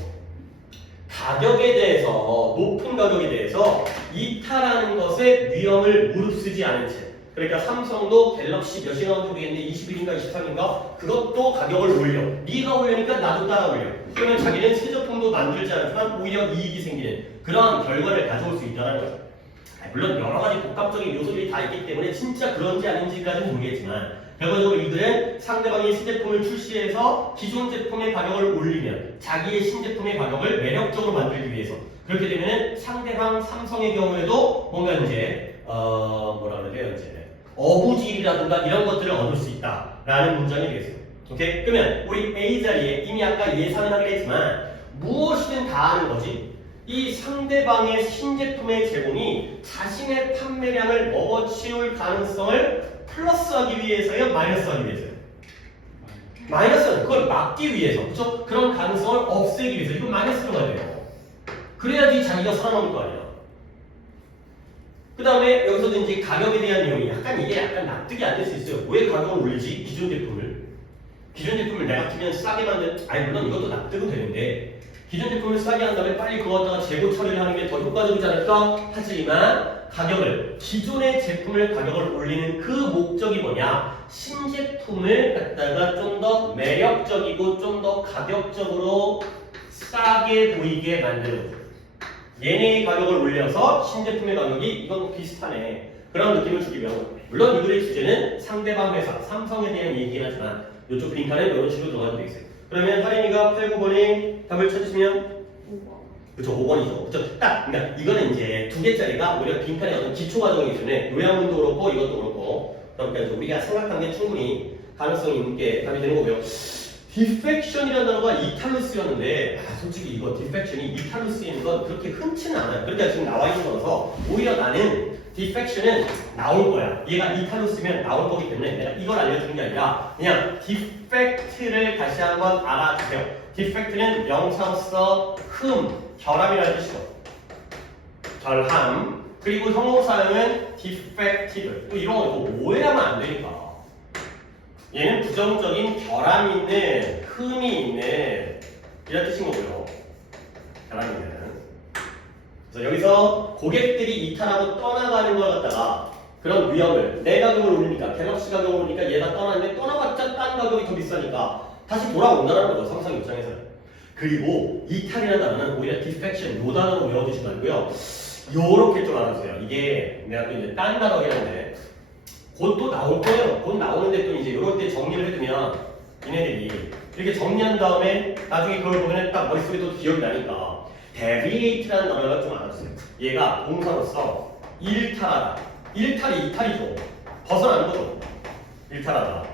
가격에 대해서, 높은 가격에 대해서 이탈하는 것에 위험을 무릅쓰지 않은 채. 그러니까 삼성도 갤럭시 몇이 나온지 모르겠는데 21인가 23인가 그것도 가격을 올려. 네가 올리니까 나도 따라 올려. 그러면 자기는 새 제품도 만들지 않지만 오히려 이익이 생기는 그러한 결과를 가져올 수 있다는 거죠. 물론 여러 가지 복합적인 요소들이 다 있기 때문에 진짜 그런지 아닌지까지는 모르겠지만 결과적으로 이들은 상대방이 신제품을 출시해서 기존 제품의 가격을 올리면 자기의 신제품의 가격을 매력적으로 만들기 위해서 그렇게 되면 상대방 삼성의 경우에도 뭔가 이제 뭐라 그러죠 이제 어부질이라든가 이런 것들을 얻을 수 있다라는 문장이 되겠어요. 오케이? 그러면 우리 A 자리에 이미 아까 예상을 하긴 했지만 무엇이든 다 하는 거지. 이 상대방의 신제품의 제공이 자신의 판매량을 먹어치울 가능성을 플러스하기 위해서요, 마이너스하기 위해서요? 마이너스는 그걸 막기 위해서, 그렇죠? 그런 가능성을 없애기 위해서 이건 마이너스로 가야 돼요. 그래야지 자기가 살아남을 거 아니야. 그 다음에 여기서도 이제 가격에 대한 내용이 이게 약간 납득이 안 될 수 있어요. 왜 가격을 올리지? 기존 제품을 내가 주면 싸게 아니 물론 이것도 납득은 되는데 기존 제품을 싸게 한 다음에 빨리 그거 갖다가 재고 처리를 하는 게 더 효과적이지 않을까? 하지만 기존의 제품을 가격을 올리는 그 목적이 뭐냐? 신제품을 갖다가 좀 더 매력적이고 좀 더 가격적으로 싸게 보이게 만드는 거죠. 얘네의 가격을 올려서 신제품의 가격이 이건 비슷하네. 그런 느낌을 주기 위한 물론 이들의 주제는 상대방 회사, 삼성에 대한 얘기긴 하지만 이쪽 빈칸에 이런 식으로 들어가도 되겠어요. 그러면 하린이가 8, 9번의 답을 찾으시면 5번. 그렇죠. 5번이죠. 그렇죠. 그러니까 이거는 이제 두 개짜리가 오히려 빈칸에 어떤 기초 과정이기 때문에 요양문도 그렇고 이것도 그렇고 그러니까 이제 우리가 생각한 게 충분히 가능성이 있는 게 답이 되는 거고요. 디펙션이라는 단어가 이탈로 쓰였는데 솔직히 이거 디펙션이 이탈로 쓰이는 건 그렇게 흔치는 않아요. 그러니까 지금 나와 있는 거라서 오히려 나는 디펙션은 나올 거야. 얘가 이탈로 쓰면 나올 거기 때문에 내가 이걸 알려주는 게 아니라 그냥 디펙트를 다시 한번 알아주세요. 디펙트는 명사로서 결함이라는 뜻이고 결함 그리고 형용사형은 defective 또 이런 거 오해하면 안 되니까 얘는 부정적인 결함이 있는 흠이 있는 이런 뜻인 거고요. 결함이 있는 그래서 여기서 고객들이 이탈하고 떠나가는 걸 갖다가 그런 위험을 내 가격을 올리니까 갤럭시 가격을 올리니까 얘가 떠났는데 떠나봤자 딴 가격이 더 비싸니까 다시 돌아온다는 거죠. 삼성 입장에서는. 그리고 이탈이라는 단어는 오히려 defection 요 단어로 외워두지 말고요. 요렇게 좀 알아주세요. 이게 내가 또 이제 딴 단어긴 한데 곧 또 나올 거예요. 곧 나오는데 또 이제 요럴 때 정리를 해두면 얘네들이 이렇게 정리한 다음에 나중에 그걸 보면 딱 머릿속에 또 기억이 나니까 deviate라는 단어가 좀 알아주세요. 얘가 동사로서 일탈하다. 일탈이 이탈이죠. 벗어나는 거죠. 일탈하다.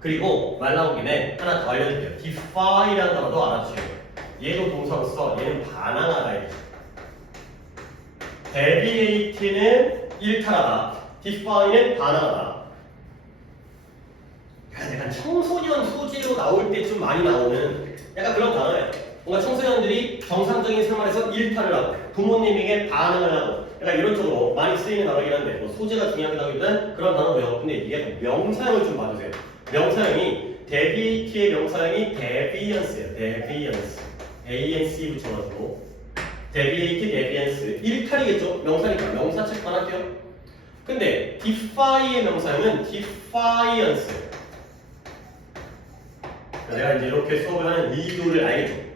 그리고 말 나온 김에 하나 더 알려줄게요. defy라는 단어도 알아주세요. 얘도 동사로서 얘는 반항하다이죠. deviate는 일탈하다. defy는 반항하다. 약간 청소년 소재로 나올 때 좀 많이 나오는 약간 그런 단어예요. 뭔가 청소년들이 정상적인 생활에서 일탈을 하고 부모님에게 반항을 하고 약간 이런 쪽으로 많이 쓰이는 단어이긴 한데 뭐 소재가 중요하다기보다는 그런 단어고요. 근데 이게 명사형을 좀 봐주세요. 명사형이 deviate의 명사형이 deviance예요. deviance. ance 붙여가지고 deviate, deviance. 일탈이겠죠? 명사니까 명사 체크할게요. 근데 defy의 명사형은 defiance. 내가 이제 이렇게 수업을 하는 의도를 알겠죠?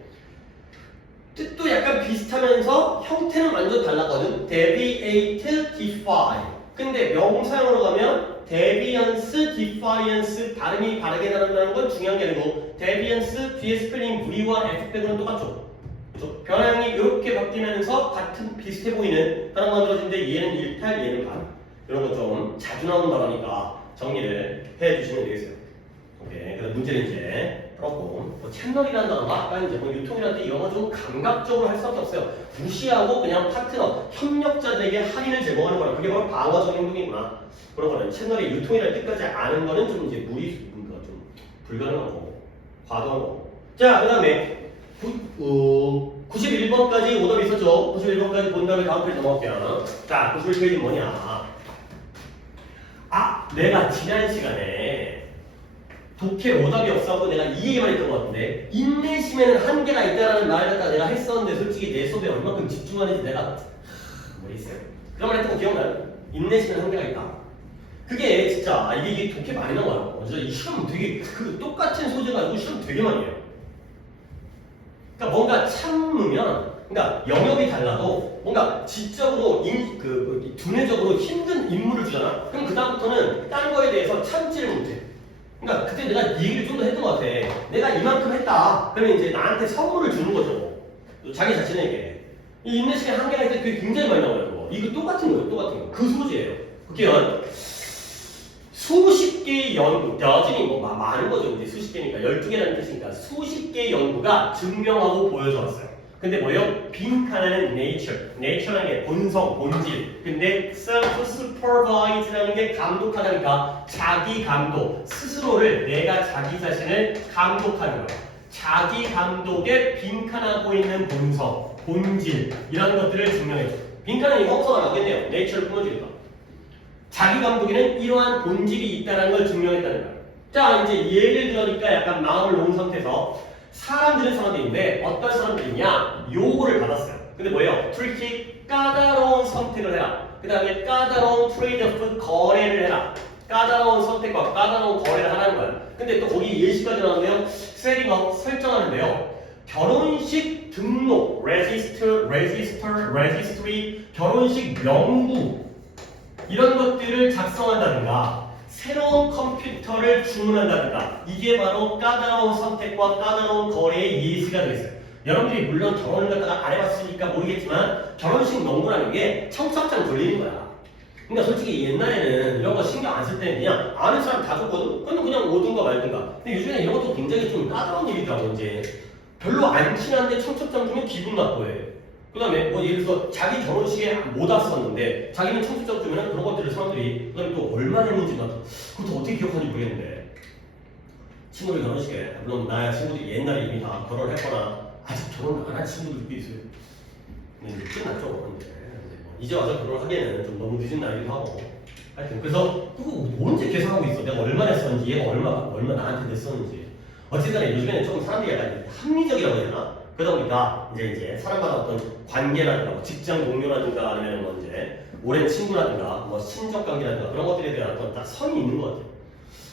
뜻도 약간 비슷하면서 형태는 완전 달랐거든. deviate, defy. 근데 명사형으로 가면 deviance, defiance 발음이 바르게 나온다는 건 중요한 게 아니고 deviance 뒤에 스펠링 V와 F백으로는 똑같죠. 그렇죠? 변형이 이렇게 바뀌면서 같은 비슷해 보이는 단어가 만들어지는데 얘는 일탈, 얘는 반. 이런 거 좀 자주 나오는 단어니까 정리를 해주시면 되겠어요. 오케이. 그래서 문제는 이제 풀었고 뭐 채널이라는 단어가 아까 이제 뭐 유통이라든 이런 거 좀 감각적으로 할 수밖에 없어요. 무시하고 그냥 파트너, 협력자들에게 할인을 제공하는 거라 그게 바로 방어적인 행동이구나. 그런 거는 채널이 유통이라는 뜻까지 아는 거는 좀 이제 무리수인가 좀 불가능한 거고 과도한 거고. 자, 그 다음에 91번까지 오답이 있었죠. 91번까지 본 다음에 다음 페이지 넘어갈게요. 자, 91페이지는 뭐냐? 내가 지난 시간에 독해 오답이 없어서 내가 이 얘기만 했던 것 같은데 인내심에는 한계가 있다라는 말을 갖다 내가 했었는데 솔직히 내 수업에 얼마큼 집중하는지 내가 모르겠어요. 그런 말 했던 거 기억나요? 인내심에는 한계가 있다. 그게 진짜 이게 독해 많이 나와요. 진짜 이 시험 되게 그 똑같은 소재 가지고 시험 되게 많이 해요. 그러니까 뭔가 참으면 그러니까 영역이 달라도 뭔가 지적으로 두뇌적으로 힘든 임무를 주잖아. 그럼 그 다음부터는 딴 거에 대해서 참지를 못해. 그러니까 그때 내가 이 얘기를 좀 더 했던 것 같아. 내가 이만큼 했다. 그러면 이제 나한테 선물을 주는 거죠. 자기 자신에게. 이 인내심의 한계가 있을 때 그게 굉장히 많이 나와요. 이거 똑같은 거예요. 똑같은 거. 그 소재예요. 그게 수십 개의 연구, 여전히 뭐 많은 거죠. 이제 수십 개니까 12개라는 뜻이니까 수십 개의 연구가 증명하고 보여줘 왔어요. 근데 뭐예요? 빈칸에는 nature라는 게 본성, 본질. 근데 self-supervised라는 게 감독하다니까 자기 감독, 스스로를 내가 자기 자신을 감독하는 거예요. 자기 감독에 빈칸하고 있는 본성, 본질 이런 것들을 증명해줘. 빈칸은 이거 없어가 나오겠네요. nature를 끊어주니까. 자기 감독에는 이러한 본질이 있다는 걸 증명했다는 거예요. 자, 이제 예를 들으니까 약간 마음을 놓은 상태에서 사람들은 사람들인데 어떤 사람들이냐? 요거를 받았어요. 근데 뭐예요? 특히 까다로운 선택을 해라. 그 다음에 까다로운 트레이드오프 거래를 해라. 까다로운 선택과 까다로운 거래를 하라는 거예요. 근데 또 거기 예시까지 나왔는데요. 세팅업 설정하는데요. 결혼식 등록, registry, 결혼식 명부 이런 것들을 작성한다든가 새로운 컴퓨터를 주문한다든가 이게 바로 까다로운 선택과 까다로운 거래의 예시가 되겠어요. 여러분들이 물론 결혼을 갖다가 안 해봤으니까 모르겠지만 결혼식 명부라는 게 청첩장 돌리는 거야. 그러니까 솔직히 옛날에는 이런 거 신경 안 쓸 때는 그냥 아는 사람 다 줬거든? 그냥 오든가 말든가. 근데 요즘에 이런 것도 굉장히 좀 까다로운 일이더라고. 이제 별로 안 친한데 청첩장 주면 기분 나빠해. 그 다음에 뭐 예를 들어서 자기 결혼식에 못 왔었는데 자기는 청첩장 주면 그런 것들을 사람들이 그 다음에 또 얼마 냈는지 그것도 어떻게 기억하는지 모르겠는데 친구들 결혼식에 물론 나야 친구들이 옛날에 이미 다 결혼했거나 아직 결혼 안 한 친구들도 있어요. 근데 이제 끝났죠. 근데 뭐 이제 와서 결혼하기에는 좀 너무 늦은 나이기도 하고 하여튼 그래서 그거 언제 계산하고 있어. 내가 얼마 냈었는지 얘가 얼마 나한테 냈었는지 어쨌든 요즘에는 조금 사람들이 약간 합리적이라고 해야 되나? 그러다 보니까 이제 사람마다 어떤 관계라든가 뭐 직장 동료라든가 아니면 뭐 이제 오랜 친구라든가 뭐 친족 관계라든가 그런 것들에 대한 어떤 딱 선이 있는 것 같아요.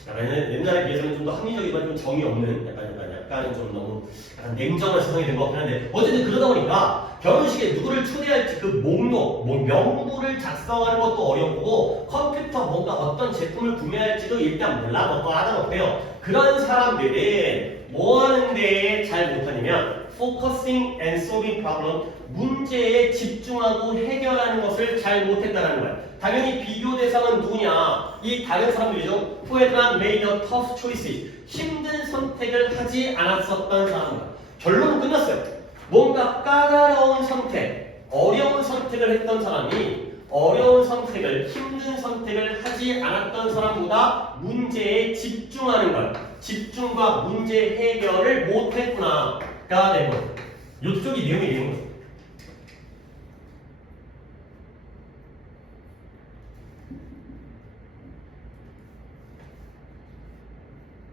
약간 옛날에 비해서는 좀 더 합리적이지만 좀 정이 없는 약간 좀 너무 약간 냉정한 세상이 된 것 같긴 한데 어쨌든 그러다 보니까 결혼식에 누구를 초대할지 그 목록, 명부를 작성하는 것도 어렵고 컴퓨터 뭔가 어떤 제품을 구매할지도 일단 몰라 먹고 하다 못해요. 그런 사람들은 뭐 하는 데에 잘 못하냐면 focusing and solving problem, 문제에 집중하고 해결하는 것을 잘 못했다는 거야. 당연히 비교 대상은 누구냐? 이 다른 사람들이죠. Who had not made a tough choices. 힘든 선택을 하지 않았었던 사람들. 결론은 끝났어요. 뭔가 까다로운 선택, 어려운 선택을 했던 사람이 어려운 선택을, 힘든 선택을 하지 않았던 사람보다 문제에 집중하는 것. 집중과 문제 해결을 못했구나가 되는 거예요. 이쪽이 내용이 되는 거예요.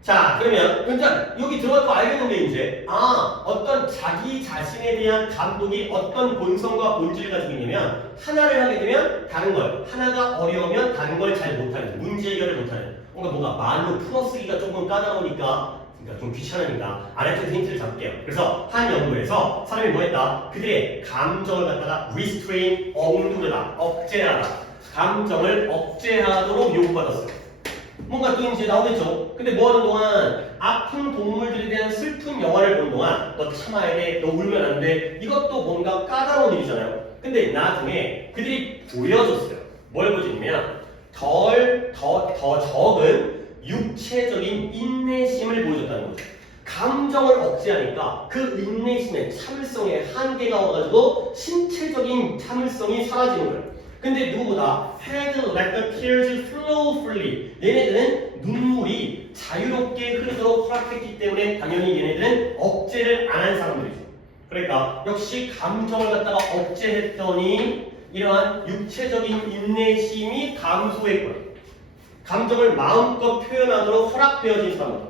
자, 그러면 일단 여기 들어갈 거 알겠는데 이제 어떤 자기 자신에 대한 감독이 어떤 본성과 본질을 가지고 있냐면 하나를 하게 되면 다른 걸, 하나가 어려우면 다른 걸 잘 못하는, 문제 해결을 못하는. 뭔가 말로 풀어쓰기가 조금 까다로우니까 그러니까 좀 귀찮으니까 아래쪽에서 힌트를 잡을게요. 그래서 한 연구에서 사람이 뭐 했다? 그들의 감정을 갖다가 restrain, 억누르다, 억제하다. 감정을 억제하도록 요구받았어요. 뭔가 또 이제 나오겠죠. 근데 뭐 하는 동안 아픈 동물들에 대한 슬픈 영화를 보는 동안 너 참아야 돼, 너 울면 안 돼. 이것도 뭔가 까다로운 일이잖아요. 근데 나중에 그들이 보여줬어요. 뭘 보여줬냐면 더 적은 육체적인 인내심을 보여줬다는 거죠. 감정을 억제하니까 그 인내심의 참을성에 한계가 와가지고 신체적인 참을성이 사라지는 거예요. 근데 누구보다 had let the tears flow freely. 얘네들은 눈물이 자유롭게 흐르도록 허락했기 때문에 당연히 얘네들은 억제를 안 한 사람들이죠. 그러니까 역시 감정을 갖다가 억제했더니 이러한 육체적인 인내심이 감소했고요. 감정을 마음껏 표현하도록 허락되어진 사람들.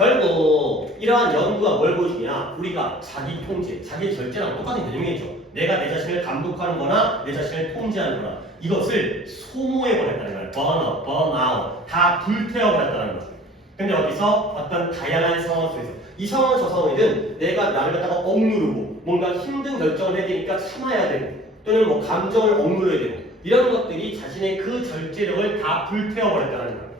결국 이러한 연구가 뭘 보여주냐? 우리가 자기 통제, 자기 절제랑 똑같은 개념이겠죠. 내가 내 자신을 감독하는 거나 내 자신을 통제하는 거나 이것을 소모해버렸다는 거야. burn up, burn out. 다 불태워버렸다는 거죠. 근데 어디서? 어떤 다양한 상황 속에서 이 상황 저 상황이든 내가 나를 갖다가 억누르고 뭔가 힘든 결정을 해야 되니까 참아야 되고 또는 뭐 감정을 억누려야 되고 이런 것들이 자신의 그 절제력을 다 불태워버렸다는 거야.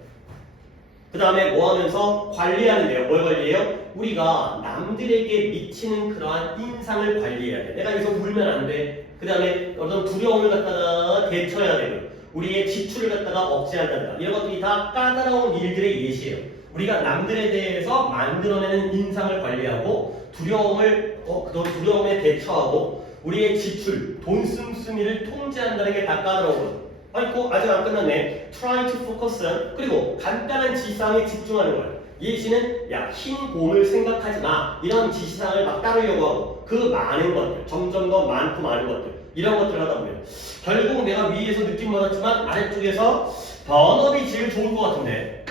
그 다음에 뭐 하면서 관리하는데요. 뭘 관리해요? 우리가 남들에게 미치는 그러한 인상을 관리해야 돼. 내가 여기서 울면 안 돼. 그 다음에 어떤 두려움을 갖다가 대처해야 되고 우리의 지출을 갖다가 억제한다든가 이런 것들이 다 까다로운 일들의 예시예요. 우리가 남들에 대해서 만들어내는 인상을 관리하고 두려움에 대처하고 우리의 지출, 돈 씀씀이를 통제한다는 게 다 까다로운 거죠. 아이고 아직 안 끝났네. Try to focus on 그리고 간단한 지시사항에 집중하는 거예요. 예시는 야 흰 곰을 생각하지 마 이런 지시사항을 막 따르려고 하고 그 많은 것들 점점 더 많고 많은 것들 이런 것들을 하다 보면 결국 내가 위에서 느낌 받았지만 아래쪽에서 번업이 제일 좋을 것 같은데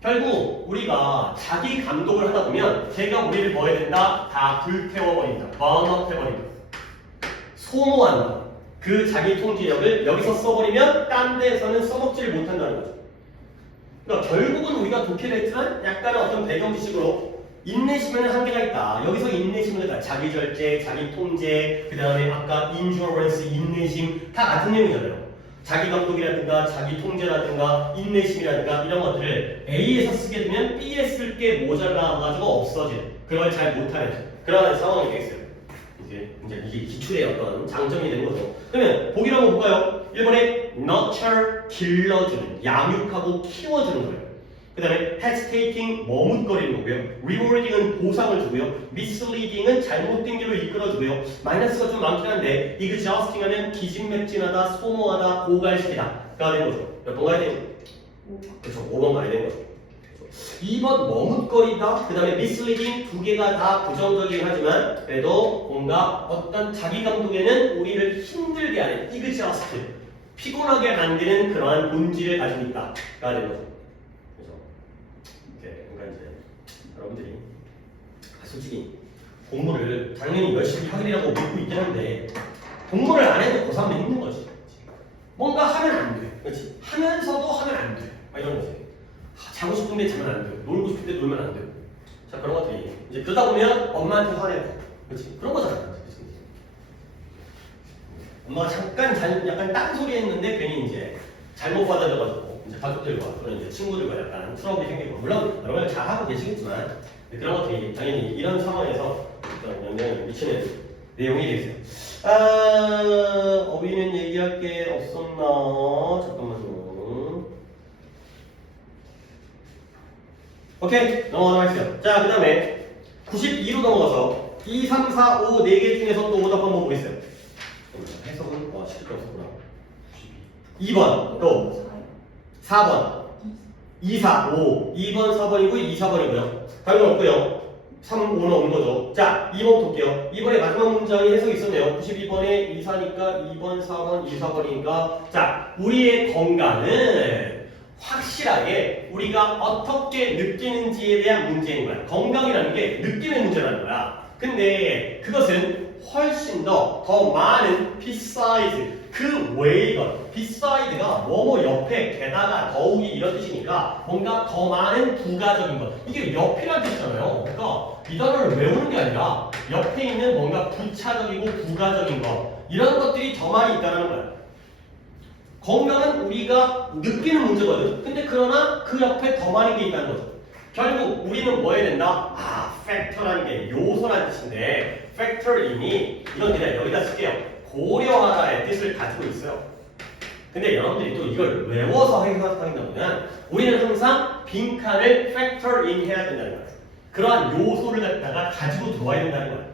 결국 우리가 자기 감독을 하다 보면 걔가 우리를 뭐 해야 된다? 다 불태워버린다. 번업 해버린다. 소모한다. 그 자기 통제력을 여기서 써버리면 딴 데에서는 써먹지를 못한다는 거죠. 그러니까 결국은 우리가 독해를 했지만 약간의 어떤 배경 지식으로 인내심에는 한계가 있다. 여기서 인내심을 다 자기 절제, 자기 통제, 그 다음에 아까 인슈어런스, 인내심 다 같은 내용이잖아요. 자기 감독이라든가 자기 통제라든가 인내심이라든가 이런 것들을 A에서 쓰게 되면 B에 쓸 게 모자라가지고 없어지는 그걸 잘 못하는 그런 상황이 되겠어요. 이제 이게 기출의 어떤 장점이 되는 거죠. 그러면 보기로 한번 볼까요? 1번에 nurture, 길러주는, 양육하고 키워주는 거예요. 그 다음에 hesitating, 머뭇거리는 거고요. rewarding은 보상을 주고요. misleading은 잘못된 길로 이끌어주고요. 마이너스가 좀 많긴 한데 exhausting 하면 기진맥진하다, 소모하다, 고갈시키다가 되는 거죠. 몇 번 가야 돼요? 그렇죠. 5번 가야 되는 거죠. 2번 머뭇거리다, 그 다음에 misleading 두 개가 다 부정적이긴 하지만 그래도 뭔가 어떤 자기 감독에는 우리를 힘들게 하는 exhaust, 피곤하게 만드는 그러한 본질을 가지고 있다가 되는 거죠. 그러니까 이제 여러분들이 솔직히 공부를 당연히 열심히 하기라고 믿고 있긴 한데 공부를 안 해도 고3은 힘든 거지. 뭔가 하면 안 돼. 그렇지? 하면서도 하면 안 돼. 막 이런 거지. 자고 싶은데 자면 안 되고 놀고 싶은데 놀면 안 되고 자 그런 것들이 이제 그러다 보면 엄마한테 화내고 그렇지? 그런 거잖아. 그치? 엄마가 잠깐 약간 딴소리 했는데 괜히 이제 잘못 받아들여가지고 이제 가족들과 또는 이제 친구들과 약간 트러블이 생기고 물론 여러분 잘하고 계시겠지만 그런 것들이 당연히 이런 상황에서 어떤 영향을 미치는 내용이 되겠어요. 어휘는 얘기할 게 없었나? 잠깐만요. 오케이 넘어가겠어요. 자 그 다음에 92로 넘어가서 2, 3, 4, 5 4개 중에서 또 오답 한번 보겠어요. 해석은 시킬 게 없었구나. 2번 또 4번 2, 4, 5 2번 4번이고 2, 4번이고요. 다른 건 없고요. 3, 5는 없는 거죠. 자 2번 볼게요. 2번의 마지막 문장이 해석이 있었네요. 92번에 2, 4니까 2번 4번 2, 4번이니까 자 우리의 건강은 확실하게 우리가 어떻게 느끼는지에 대한 문제인 거야. 건강이라는 게 느낌의 문제라는 거야. 근데 그것은 훨씬 더 많은 besides 그 외이건 beside가 뭐뭐 옆에 게다가 더욱이 이런 뜻이니까 뭔가 더 많은 부가적인 것 이게 옆이라는 뜻이잖아요. 그러니까 이 단어를 외우는 게 아니라 옆에 있는 뭔가 부차적이고 부가적인 것 이런 것들이 더 많이 있다는 거야. 건강은 우리가 느끼는 문제거든. 근데 그러나 그 옆에 더 많은 게 있다는 거죠. 결국 우리는 뭐 해야 된다? factor라는 게 요소라는 뜻인데 factor인이 이건 그냥 여기다 쓸게요. 고려하라의 뜻을 가지고 있어요. 근데 여러분들이 또 이걸 외워서 해석한다면 우리는 항상 빈칸을 factor in 해야 된다는 거예요. 그러한 요소를 갖다가 가지고 들어와야 된다는 거예요.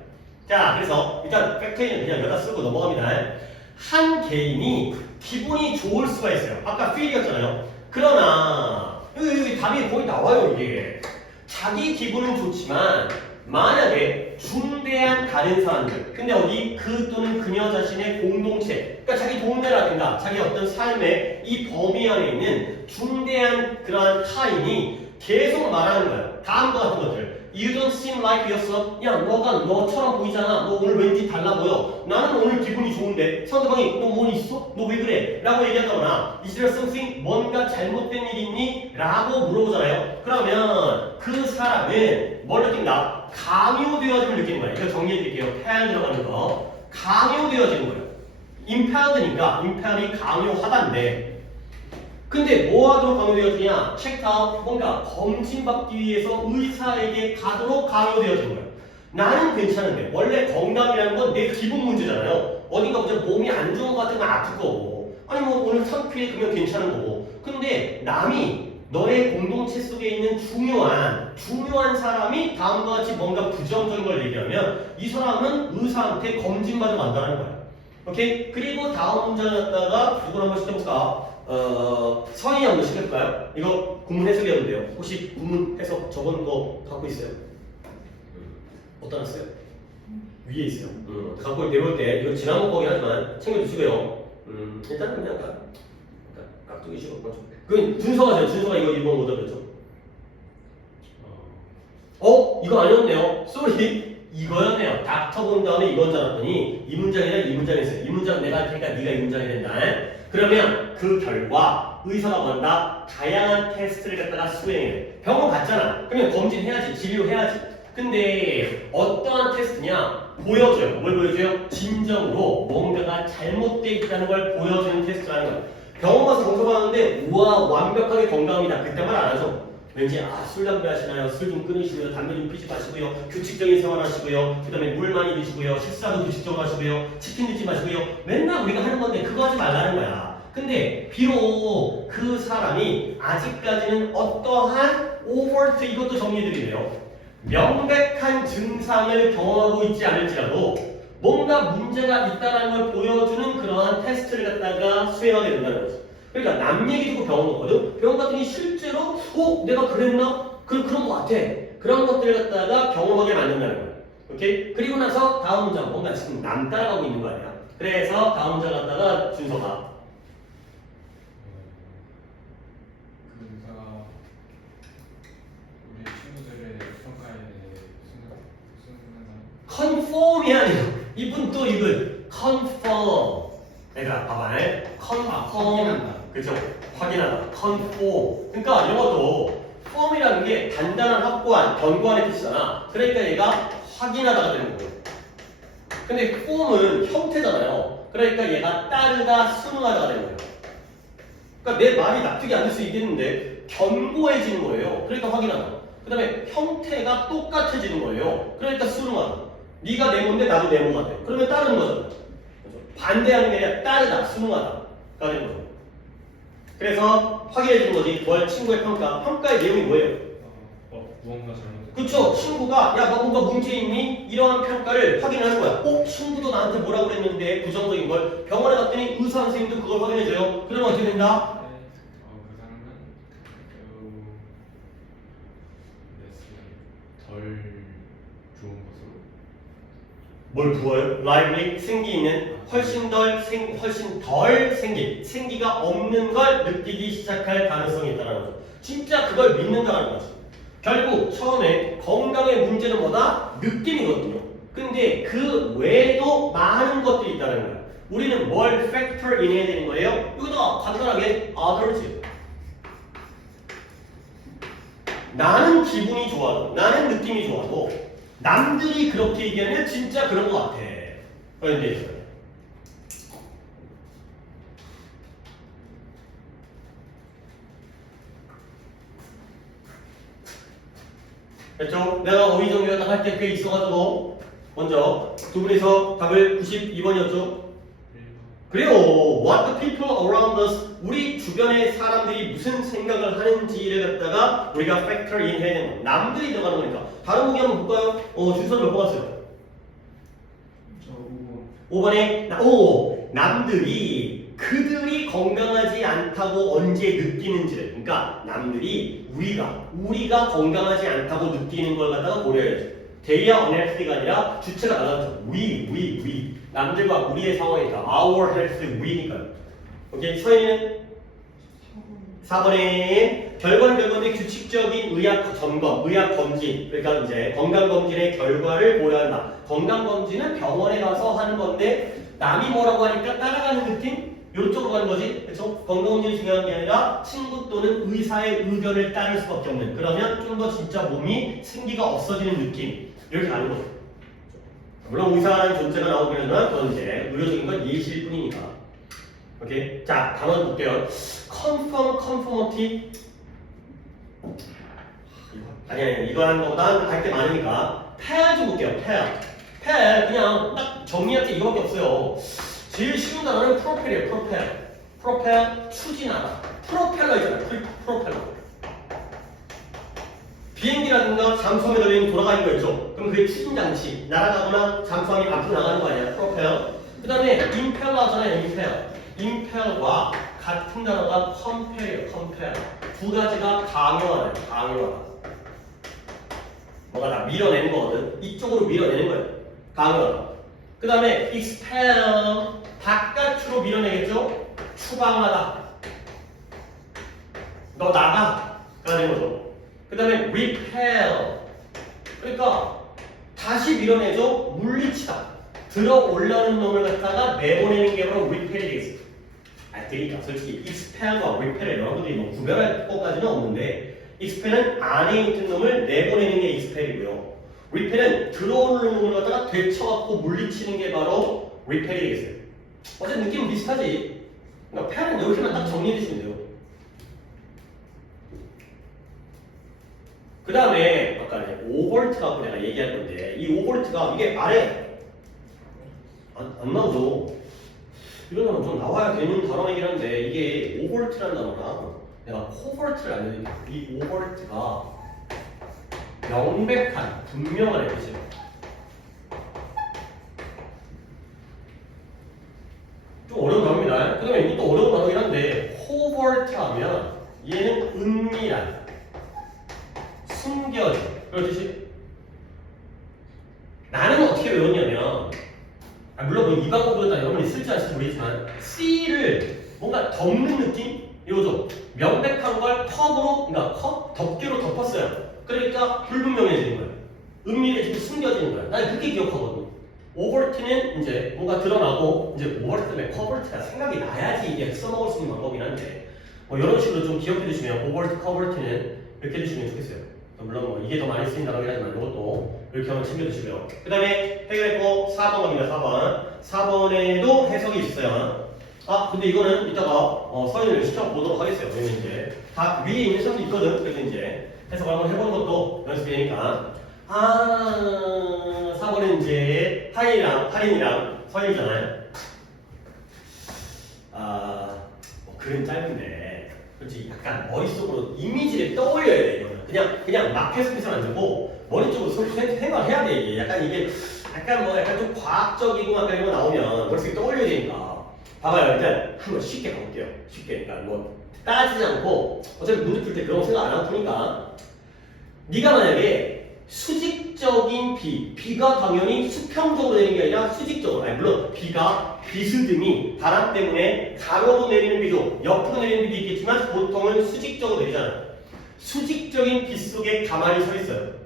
자, 그래서 일단 factor in은 그냥 여기다 쓰고 넘어갑니다. 한 개인이 기분이 좋을 수가 있어요. 아까 feel이었잖아요. 그러나 여기 답이 거의 나와요. 이게 자기 기분은 좋지만 만약에 중대한 다른 사람들 근데 어디 그 또는 그녀 자신의 공동체 그러니까 자기 동네라든가 자기 어떤 삶의 이 범위 안에 있는 중대한 그러한 타인이 계속 말하는 거야. 다음과 같은 것들. You don't seem like yourself. 야, 너가 너처럼 보이잖아. 너 오늘 왠지 달라 보여. 나는 오늘 기분이 좋은데. 상대방이 너 뭐 있어? 너 왜 그래? 라고 얘기한다거나 Is there something? 뭔가 잘못된 일 있니? 라고 물어보잖아요. 그러면 그 사람은 뭘 느낀다? 강요되어짐을 느끼는 거야. 이거 정리해드릴게요. 패한 들어가는 거. 강요되어지는 거예요. 임패드니까 임패이 강요하다인데 근데 뭐하도록 강요되어지냐? 체크아웃 뭔가 검진받기 위해서 의사에게 가도록 강요되어진 거예요. 나는 괜찮은데 원래 건강이라는 건 내 기분 문제잖아요. 어딘가 보자 몸이 안 좋은 것 같으면 아플 거고 아니 뭐 오늘 상쾌해 그러면 괜찮은 거고 근데 남이 너의 공동체 속에 있는 중요한 사람이 다음과 같이 뭔가 부정적인 걸 얘기하면 이 사람은 의사한테 검진받으러 간다는 거야. 오케이? 그리고 다음 문장을 갖다가 누구를 한번 시켜볼까? 서희 한번 시켜볼까요? 이거 구문 해석이었는데요. 혹시 구문 해석 적은 거 갖고 있어요? 어디다 놨어요? 위에 있어요. 갖고 내려올 때 이거 지난번 거긴 하지만 챙겨주시고요. 일단 그냥 깍두기 씌워. 그 준서가죠. 준서가 이거 2번 못 얻었죠. 이거 아니었네요. 쏘리. 이거였네요. 닥터 본 다음에 이건 줄 알았더니 이 문장이랑 이 문장이 있어요. 이 문장 내가 할 테니까 네가 이 문장이 된다. 그러면 그 결과 의사가 뭔가 다양한 테스트를 갖다가 수행해. 병원 갔잖아. 그러면 검진해야지. 진료해야지. 근데 어떠한 테스트냐? 보여줘요. 뭘 보여줘요? 진정으로 뭔가가 잘못되어 있다는 걸 보여주는 테스트라는 거야. 병원 가서 검사받았는데 우와 완벽하게 건강합니다. 그때 말 안 하죠. 왠지 술, 담배 하시나요? 술 좀 끊으시고요. 담배 좀 피지 마시고요. 규칙적인 생활 하시고요. 그 다음에 물 많이 드시고요. 식사도 규칙적으로 하시고요. 치킨 드지 마시고요. 맨날 우리가 하는 건데 그거 하지 말라는 거야. 근데 비록 그 사람이 아직까지는 어떠한 오버트 이것도 정리해드리네요. 명백한 증상을 경험하고 있지 않을지라도 뭔가 문제가 있다는 걸 보여주는 그러한 테스트를 갖다가 수행하게 된다는 거죠. 그러니까 남 얘기 듣고 병원 갔거든? 병원 갔더니 실제로 내가 그랬나? 그런 것 같아. 그런 것들을 갖다가 경험하게 만든다는 거야. 오케이? 그리고 나서 다음 문장 뭔가 지금 남 따라가고 있는 거 아니야? 그래서 다음 문장 갖다가 준서가 그 의사가 우리 친구들의 평가에 대해 컨폼이 아니에요. 이분 또 이분 컨펌. 얘들아 봐봐. 컨펌. 그죠? 확인하다. 컨폼. 그러니까 영어도 폼이라는 게 단단한 확고한 견고한의 뜻이잖아. 그러니까 얘가 확인하다가 되는 거예요. 근데 폼은 형태잖아요. 그러니까 얘가 따르다 순응하다가 되는 거예요. 그러니까 내 말이 납득이 안 될 수 있겠는데 견고해지는 거예요. 그러니까 확인하다. 그 다음에 형태가 똑같아지는 거예요. 그러니까 순응하다. 네가 네모인데 나도 네모가 돼. 그러면 따르는 거잖아. 그렇죠? 반대하는 게 아니라 따르다, 순응하다가 되는 거죠. 그래서 확인해주는 거지. 뭘 친구의 평가. 평가의 내용이 뭐예요? 무언가 잘못됐다. 그쵸? 친구가 야 너 뭔가 문제 있니? 이러한 평가를 확인하는 거야. 친구도 나한테 뭐라고 그랬는데 부정적인 걸 병원에 갔더니 의사 선생님도 그걸 확인해줘요. 그러면 어떻게 된다? 그 사람은 덜 좋은 것으로 뭘 부어요? lively, 생기 있는 훨씬 덜 생긴 생기가 없는 걸 느끼기 시작할 가능성이 있다는 거죠. 진짜 그걸 믿는다는 거죠. 결국 처음에 건강의 문제는 뭐다? 느낌이거든요. 근데 그 외에도 많은 것들이 있다는 거예요. 우리는 뭘 factor in 해야 되는 거예요? 이거다 간단하게 others. 나는 기분이 좋아도 나는 느낌이 좋아도 남들이 그렇게 얘기하면 진짜 그런 것 같아. 그런데 됐죠? 내가 어휘 정리하다 할 때 꽤 있어가지고 먼저 두 분이서 답을 92번이었죠? 그래요. What the people around us 우리 주변의 사람들이 무슨 생각을 하는지를 갖다가 우리가 factor in 해야 되는 거. 남들이 들어가는 거니까. 다른 보기 한번 볼까요? 준서는 몇 번 왔어요? 저 5번에 남들이 그들이 건강하지 않다고 언제 느끼는지를 그러니까 남들이 우리가 건강하지 않다고 느끼는 걸 갖다가 고려해야죠. They are unhealthy가 아니라 주체가 달라졌죠. We 남들과 우리의 상황이니까 our health we니까요. 오케이 서인이는 4번에 결과는 결과인데 규칙적인 의학 점검, 의학 검진. 그러니까 이제 건강 검진의 결과를 고려한다. 건강 검진은 병원에 가서 하는 건데 남이 뭐라고 하니까 따라가는 느낌? 이쪽으로 가는 거지. 그렇죠? 건강 검진이 중요한 게 아니라 친구 또는 의사의 의견을 따를 수밖에 없는. 그러면 좀 더 진짜 몸이 생기가 없어지는 느낌. 이렇게 가는 거죠. 물론 의사라는 존재가 나오긴 하지만 그건 이제 의료적인 건 예시일 뿐이니까. 오케이? 자, 단어 볼게요. confirm, conformity. 아니, 이거 하는 거보다 할 게 많으니까. pair 좀 볼게요, pair. pair, 그냥 딱 정리할 게 이거밖에 없어요. 제일 쉬운 단어는 propel이에요, propel. propel, 추진하다. 프로펠러 있잖아요, 프로펠러. 비행기라든가 잠수함에 달리는 돌아가는 거 있죠? 그럼 그게 추진장치. 날아가거나 잠수함이 앞으로 나가는 거 아니야, 프로펠러. 그 다음에 임펠러잖아요, 임펠러. 임펠과 같은 단어가 컴펠이에요, 컴펠. 두 가지가 강요하는, 강요하다. 뭐가 다 밀어내는 거거든. 이쪽으로 밀어내는 거예요. 강요하다. 그 다음에 expel, 바깥으로 밀어내겠죠? 추방하다. 너 나가! 가 되는 거죠. 그 다음에 repel. 그러니까 다시 밀어내죠? 물리치다. 들어 올라오는 놈을 갖다가 내보내는 게 바로 repel이 되겠습니다. 그러니까 솔직히 expel과 repel을 여러분들이 뭐 구별할 것까지는 없는데 expel은 안에 있는 놈을 내보내는 게 expel이고요. repel은 들어오는 놈을 갖다가 되쳐갖고 물리치는 게 바로 repel이 되겠어요. 어쨌든 느낌은 비슷하지. 그러니까 펠은 여기만 딱 정리해 주시면 돼요. 그 다음에 아까 오볼트라고 내가 얘기할 건데 이 오볼트가 이게 아래 안 나오죠. 이런 거는 좀 나와야 되는 단어이긴 한데 이게 오볼트라는 단어랑 내가 코볼트를 알려드릴게요. 이 오볼트가 명백한 분명한 뜻이에요. 좀 어려운 단어입니다. 그 다음에 이것도 어려운 단어긴 한데 코볼트 하면 얘는 은밀한 숨겨진 그런 뜻이. 나는 어떻게 외웠냐면 물론 뭐 이 방법으로 다 여러분이 쓸지 않을지 모르겠지만 C를 뭔가 덮는 느낌? 이거죠. 명백한 걸 컵으로, 그러니까 덮개로 덮었어요. 그러니까 불분명해지는 거예요. 은밀해지고 숨겨지는 거예요. 난 그렇게 기억하거든요. 오버트는 이제 뭔가 드러나고 이제 오버트 때문에 커버트가 생각이 나야지 이게 써먹을 수 있는 방법이긴 한데 뭐 이런 식으로 좀 기억해 두시면 오버트, 커버트는 이렇게 해주시면 좋겠어요. 물론 뭐 이게 더 많이 쓰인 단어긴 하지만 이것도 이렇게 한번 챙겨두시고요. 그 다음에 해결했고 4번 갑니다. 4번에도 해석이 있어요. 아 근데 이거는 이따가 서인을 시켜보도록 하겠어요. 왜냐면 이제 다 위에 있는 시험도 있거든. 그래서 이제 해석을 한번 해보는 것도 연습이 되니까. 4번은 이제 할인이랑 서인이잖아요. 글은 짧은데 그렇지 약간 머릿속으로 이미지를 떠올려야 돼. 이거는 그냥 막 해석해서는 안 되고 머리 쪽으로 생각해야 돼. 이게 약간 좀 과학적이고 약간 이런 거 나오면 머릿속에 떠올려야 되니까. 봐봐요. 일단 한번 쉽게 가볼게요. 쉽게. 그러니까 뭐 따지지 않고 어차피 문제 풀 때 그런 거 생각 안 하고 푸니까 네가 만약에 수직적인 비가 당연히 수평적으로 내리는 게 아니라 수직적으로. 아니 물론 비가 비스듬히 바람 때문에 가로로 내리는 비도 옆으로 내리는 비도 있겠지만 보통은 수직적으로 내리잖아요. 수직적인 비 속에 가만히 서 있어요.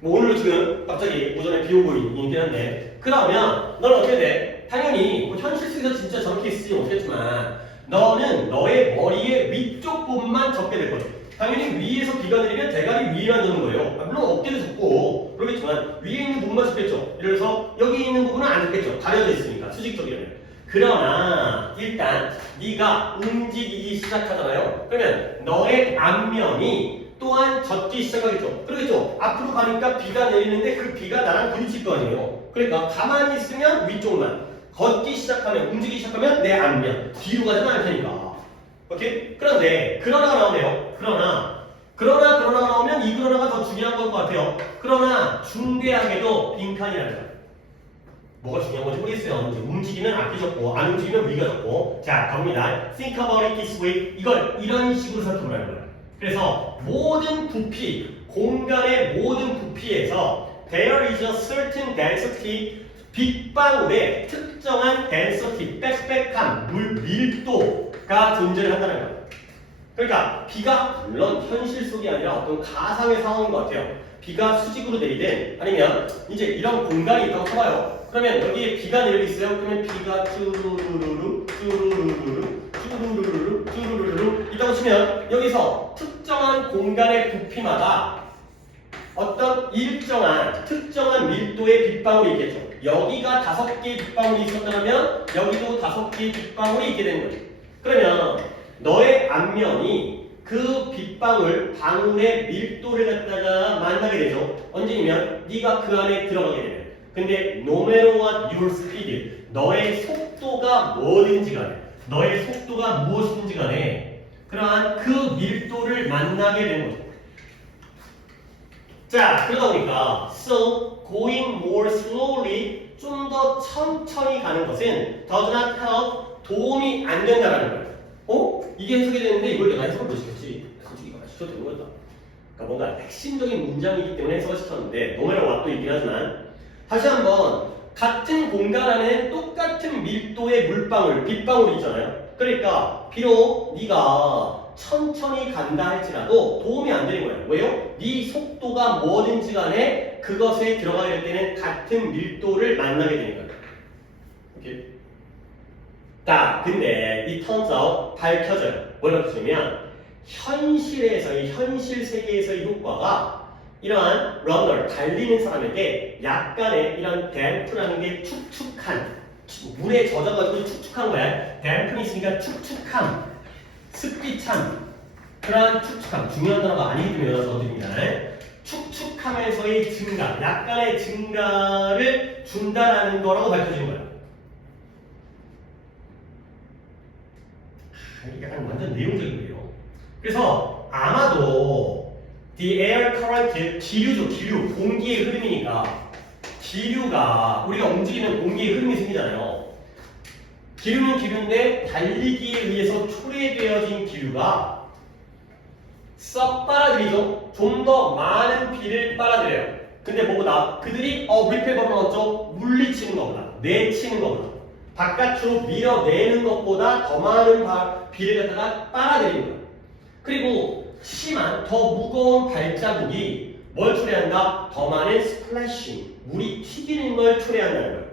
뭐 오늘도 지금 갑자기 오전에 비 오고 있긴 한데 그러면 너는 어떻게 돼? 당연히 뭐 현실 속에서 진짜 저렇게 있을지 모르겠지만 너는 너의 머리의 위쪽 부분만 접게 될 거죠. 당연히 위에서 비가 내리면 대가리 위에만 도는 거예요. 물론 어깨도 접고 그러겠지만 위에 있는 부분만 접겠죠. 예를 들어서 여기 있는 부분은 안 접겠죠. 가려져 있으니까 수직적이라면. 그러나 일단 네가 움직이기 시작하잖아요. 그러면 너의 앞면이 또한 젖기 시작하겠죠. 그러겠죠. 앞으로 가니까 비가 내리는데 그 비가 나랑 부딪힐 거 아니에요. 그러니까 가만히 있으면 위쪽만, 걷기 시작하면, 움직이기 시작하면 내 앞면, 뒤로 가지는 않을 테니까. 오케이? 그런데 그러나가 나오네요. 그러나가 나오면 이 그러나가 더 중요한 것 같아요. 그러나 중대하게도 빈칸이라는 거예요. 뭐가 중요한 건지 모르겠어요. 움직이면 앞이 적고 안 움직이면 위가 적고. 자, 갑니다. Think about it this way. 이걸 이런 식으로 살펴보라는 거예요. 그래서 모든 부피, 공간의 모든 부피에서 there is a certain density, 빗방울의 특정한 density, 빽빽한 물 밀도가 존재를 한다는 거예요. 그러니까 비가 물론 현실 속이 아니라 어떤 가상의 상황인 것 같아요. 비가 수직으로 내리든 아니면 이제 이런 공간이 있다고 쳐봐요. 그러면 여기에 비가 내리고 있어요. 그러면 비가 쭈루루루루 쭈루루루루 쭈루루루루 쭈루루루루 있다고 치면 여기서 특정한 공간의 부피마다 어떤 일정한 특정한 밀도의 빗방울이 있겠죠. 여기가 5개의 빗방울이 있었다면 여기도 5개의 빗방울이 있게 되는 거죠. 그러면 너의 앞면이 그 빗방울 방울의 밀도를 갖다가 만나게 되죠. 언제냐면 네가 그 안에 들어가게 되면. 근데 no matter what your speed, 너의 속도가 뭐든지 간에, 너의 속도가 무엇이든지 간에 그러한 그 밀도를 만나게 되는 거죠. 자, 그러다 보니까 so going more slowly, 좀 더 천천히 가는 것은 does not help, 도움이 안 된다라는 거예요. 이게 해석이 되는데 이걸 내가 해석을 못 시켰지. 솔직히 이거 시켜도 되는 거다. 그러니까 뭔가 핵심적인 문장이기 때문에 해석을 시켰는데 너무나 왓도 있긴 하지만 다시 한번 같은 공간 안에 똑같은 밀도의 물방울, 빗방울이 있잖아요. 그러니까 비록 네가 천천히 간다 할지라도 도움이 안 되는 거예요. 왜요? 네 속도가 뭐든지 간에 그것에 들어가게 될 때는 같은 밀도를 만나게 되는 거예요. 오케이? 자, 근데 이 turns out 밝혀져요. 뭘 밝혀주면 현실에서의 현실 세계에서의 효과가 이러한 러너, 달리는 사람에게 약간의 이런 댐프라는 게 축축한, 물에 젖어가지고 축축한 거야. 댐프는 있으니까 축축함, 습기참, 그러한 축축함, 중요한 단어가 아니기 때문에 넣어드립니다. 축축함에서의 증가, 약간의 증가를 준다라는 거라고 밝혀지는 거야. 이게 약간 완전 내용적인 거예요. 그래서 아마도 the air current, 기류죠, 기류, 공기의 흐름이니까 기류가 우리가 움직이는 공기의 흐름이 생기잖아요. 기류는 기류인데 달리기에 의해서 초래되어진 기류가 썩 빨아들이죠. 좀 더 많은 비를 빨아들여요. 근데 뭐보다 그들이 리펠버는 어쩌? 물리치는 것보다, 내치는 것보다, 바깥으로 밀어내는 것보다 더 많은 비를 갖다가 빨아들이는 거예요. 그리고 심한, 더 무거운 발자국이 뭘 초래한다? 더 많은 스플래싱, 물이 튀기는 걸 초래한다는 거예요.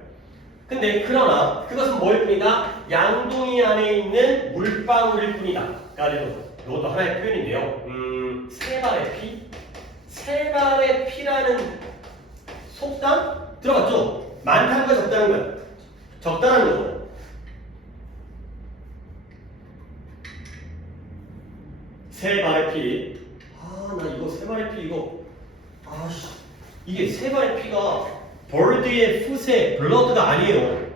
근데 그러나 그것은 뭘 뿐이다? 양동이 안에 있는 물방울일 뿐이다. 그러니까 이것도 하나의 표현인데요. 세 발의 피? 세 발의 피라는 속담? 들어봤죠? 많다는 거 적다는 거야. 적다는 거죠. 세 발의 피. 나 이거 세 발의 피 이거. 이게 세 발의 피가 버드의 풋의 블러드가 아니에요.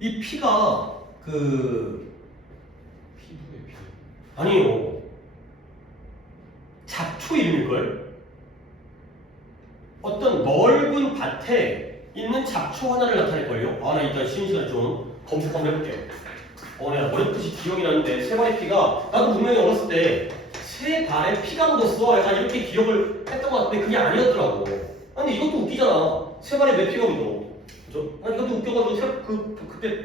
이 피가 피부의 피. 아니에요. 잡초 이름일걸? 어떤 넓은 밭에 있는 잡초 하나를 나타낼걸요? 나 일단 쉬는 시간 좀 검색 한번 해볼게요. 내가 어렴풋이 기억이 나는데 세 발의 피가 나도 분명히 어렸을 때 세 발에 피가 묻었어. 약간 이렇게 기억을 했던 것 같은데 그게 아니었더라고. 근데 이것도 웃기잖아. 세 발에 왜 피가 묻어? 그죠? 이것도 웃겨가지고 그때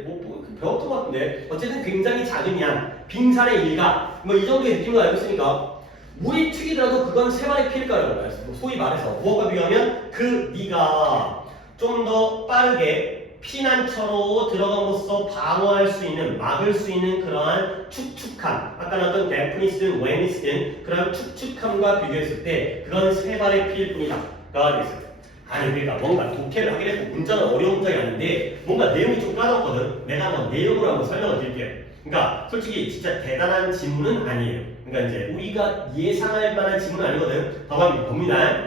배웠던 것 같은데 어쨌든 굉장히 작은 양, 빙산의 일각 이 정도의 느낌을 알고 있으니까 물이 튀기더라도 그건 세 발의 피일까요? 소위 말해서 무엇과 비교하면 네가 좀 더 빠르게 피난처로 들어감으로써 방어할 수 있는, 막을 수 있는 그러한 축축함, 아까 어떤 데프니스든 웨니스든 그런 축축함과 비교했을 때 그건 세 발의 피일 뿐이다 가 되겠어요. 그러니까 뭔가 독해를 하게 되고 문장은 어려운 문장이 아닌데 뭔가 내용이 좀 까다롭거든. 내가 한번 내용으로 한번 설명을 드릴게요. 그러니까 솔직히 진짜 대단한 지문은 아니에요. 그러니까 이제 우리가 예상할 만한 지문은 아니거든. 봐봐 봅니다.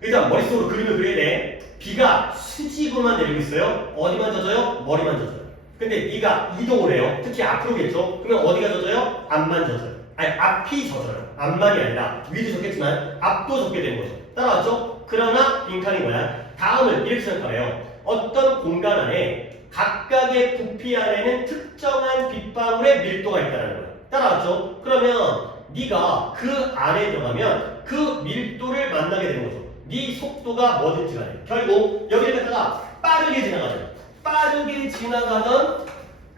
일단 머릿속으로 그림을 그려야 돼. 비가 수직으로만 내리고 있어요. 어디만 젖어요? 머리만 젖어요. 근데 네가 이동을 해요. 특히 앞으로겠죠? 그러면 어디가 젖어요? 앞만 젖어요. 앞이 젖어요. 앞만이 아니라 위도 젖겠지만 앞도 젖게 되는 거죠. 따라왔죠? 그러나 빈칸이 뭐야? 다음을 이렇게 생각하래요. 어떤 공간 안에 각각의 부피 안에는 특정한 빗방울의 밀도가 있다는 거예요. 따라왔죠? 그러면 네가 그 안에 들어가면 그 밀도를 만나게 되는 거죠. 네 속도가 뭐든지 간에 결국 여기를 갖다가 빠르게 지나가죠. 빠르게 지나가던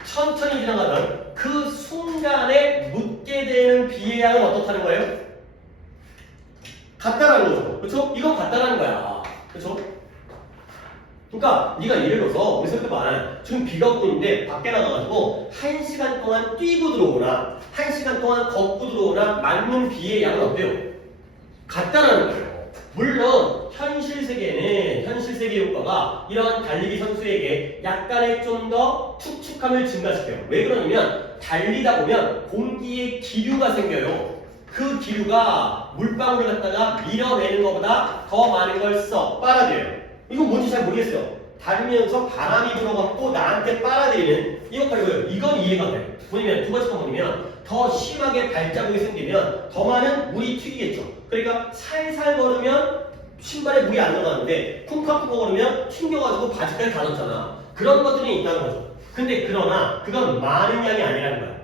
천천히 지나가던 그 순간에 묻게 되는 비의 양은 어떻다는 거예요? 같다라는 거죠. 그렇죠? 이건 같다라는 거야. 그렇죠? 그러니까 네가 예를 들어서 우리 생각해봐. 지금 비가 오고 있는데 밖에 나가가지고 1시간 동안 뛰고 들어오나 1시간 동안 걷고 들어오나 맞는 비의 양은 어때요? 같다라는 거예요. 물론 현실 세계 효과가 이러한 달리기 선수에게 약간의 좀 더 축축함을 증가시켜요. 왜 그러냐면 달리다 보면 공기에 기류가 생겨요. 그 기류가 물방울을 갖다가 밀어내는 것보다 더 많은 걸 빨아들여요. 이건 뭔지 잘 모르겠어요. 달리면서 바람이 불어갖고 나한테 빨아들이는 이 역할이 뭐예요? 이건 이해가 돼요. 뭐냐면 두 번째 거 뭐냐면 더 심하게 발자국이 생기면 더 많은 물이 튀기겠죠. 그러니까 살살 걸으면 신발에 물이 안 들어가는데 쿵쾅쿵쾅 걸으면 튕겨가지고 바지까지 다 젖잖아. 그런 것들이 있다는 거죠. 근데 그러나 그건 많은 양이 아니라는 거야.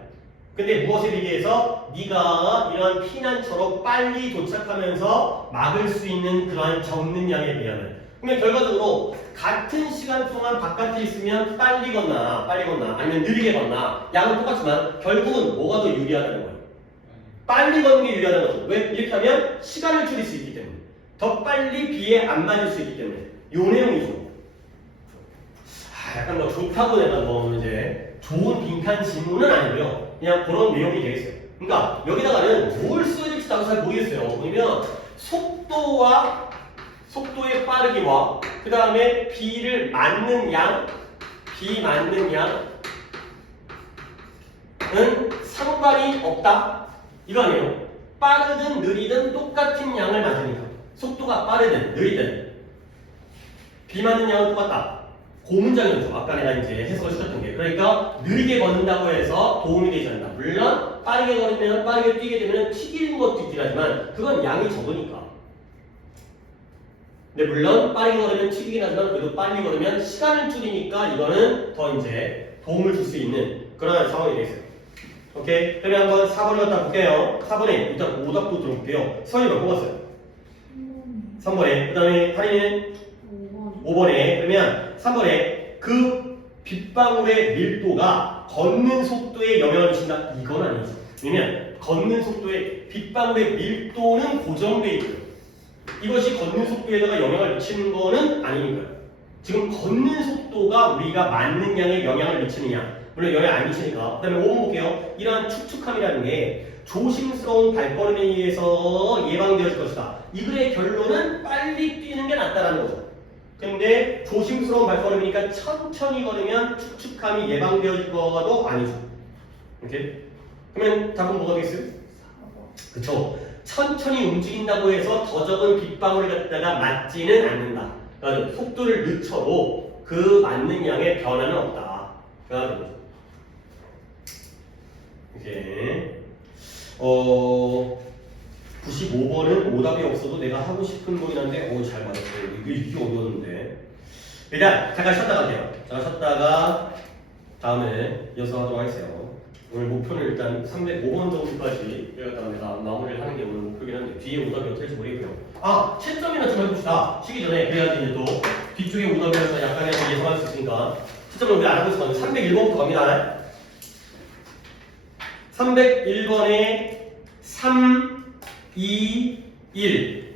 근데 무엇에 비해서 네가 이런 피난처로 빨리 도착하면서 막을 수 있는 그러한 적는 양에 비하면, 그러면 결과적으로 같은 시간 동안 바깥에 있으면 빨리 걷나 아니면 느리게 걷나 양은 똑같지만 결국은 뭐가 더 유리하다는 거예요. 빨리 걷는 게 유리하다는 거죠. 왜? 이렇게 하면 시간을 줄일 수 있기 때문에, 더 빨리 비에 안 맞을 수 있기 때문에. 요 내용이죠. 약간 뭐 좋다고 내가 뭐 이제 좋은 빈칸 질문은 아니고요. 그냥 그런 내용이 되겠어요. 그러니까 여기다가는 뭘 써야 될지 나도 잘 모르겠어요. 뭐냐면 속도의 빠르기와 그 다음에 비를 맞는 양, 비 맞는 양은 상관이 없다. 이거 아니에요. 빠르든 느리든 똑같은 양을 맞으니까. 속도가 빠르든 느리든 비 맞는 양은 똑같다. 그 문장이죠. 아까 내가 이제 해석을 시켰던 게. 그러니까 느리게 걷는다고 해서 도움이 되지 않는다. 물론 빠르게 걸으면 빠르게 뛰게 되면 튀기는 것도 있긴 하지만 그건 양이 적으니까. 근데 물론 빠르게 걸으면 튀기긴 하지만 그래도 빨리 걸으면 시간을 줄이니까 이거는 더 이제 도움을 줄 수 있는 그런 상황이 되겠어요. 오케이? 그러면 한번 4번을 갖다 볼게요. 4번에 일단 오답도 들어볼게요. 서희 몇 번 봤어요? 3번에. 그 다음에 할인은 5번에. 그러면 3번에 그 빗방울의 밀도가 걷는 속도에 영향을 미친다. 이건 아니죠. 왜냐면 걷는 속도에 빗방울의 밀도는 고정되어 있고요. 이것이 걷는 속도에다가 영향을 미치는 거는 아니니까요. 지금 걷는 속도가 우리가 맞는 양에 영향을 미치느냐. 물론 영향 안 미치니까. 그 다음에 5번 볼게요. 이러한 축축함이라는 게 조심스러운 발걸음에 의해서 예방되어질 것이다. 이 글의 결론은 빨리 뛰는 게 낫다라는 거죠. 근데 조심스러운 발걸음이니까 천천히 걸으면 축축함이 예방되어질 거도 아니죠. 오케이? 그러면 답은 뭐가 되겠어요? 4번. 그쵸? 천천히 움직인다고 해서 더 적은 빗방울을 갖다가 맞지는 않는다. 그러니까 속도를 늦춰도 그 맞는 양의 변화는 없다. 그가 되는 거죠. 이제 95번은 오답이 없어도 내가 하고 싶은 거긴 한데 잘 맞았어요. 이게 어려웠는데. 일단 잠깐 쉬었다 갈게요. 잠깐 쉬었다가 다음에 이어서 하도록 하겠어요. 오늘 목표는 일단 305번 정도까지 내가 마무리를 하는 게 오늘 목표긴 한데 뒤에 오답이 어떻게 될지 모르겠고요. 채점이나 좀 해봅시다. 쉬기 전에. 그래야지 이제 또 뒤쪽에 오답이라서 약간의 예상할 수 있으니까 채점을 우리 알아볼 수 있는 301번부터 갑니다. 301번에 3, 2, 1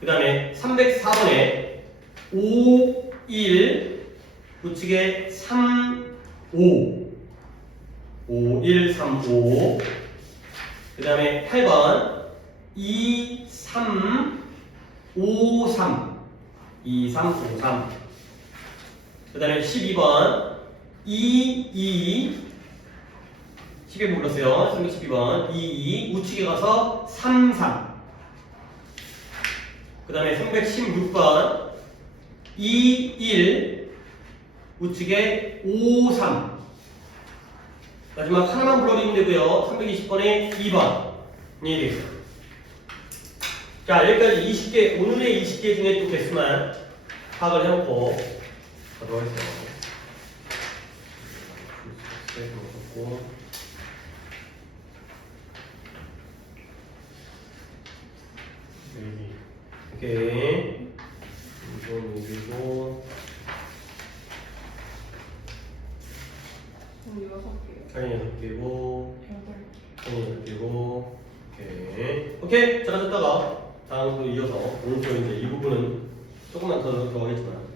그 다음에 304번에 5, 1 우측에 3, 5 5, 1, 3, 5 그 다음에 8번 2, 3, 5, 3 2, 3, 5, 3 그 다음에 12번 2, 2 12번 불렀어요. 312번 2, 2 우측에 가서 3, 3 그 다음에 316번 2, 1 우측에 5, 3 마지막 하나만 불러드리면 되고요. 320번에 2번 이 되겠습니다. 자, 여기까지 20개, 오늘의 20개 중에 또 개수만 파악을 해놓고 가도록 하겠습니다. 오케이. 이건 여기고 7개고, 여덟. 성이 10개고, 오케이. 오케이. 잘하셨다가 다음 또 이어서 오늘 또 이제 이 부분은 조금만 더 하겠지만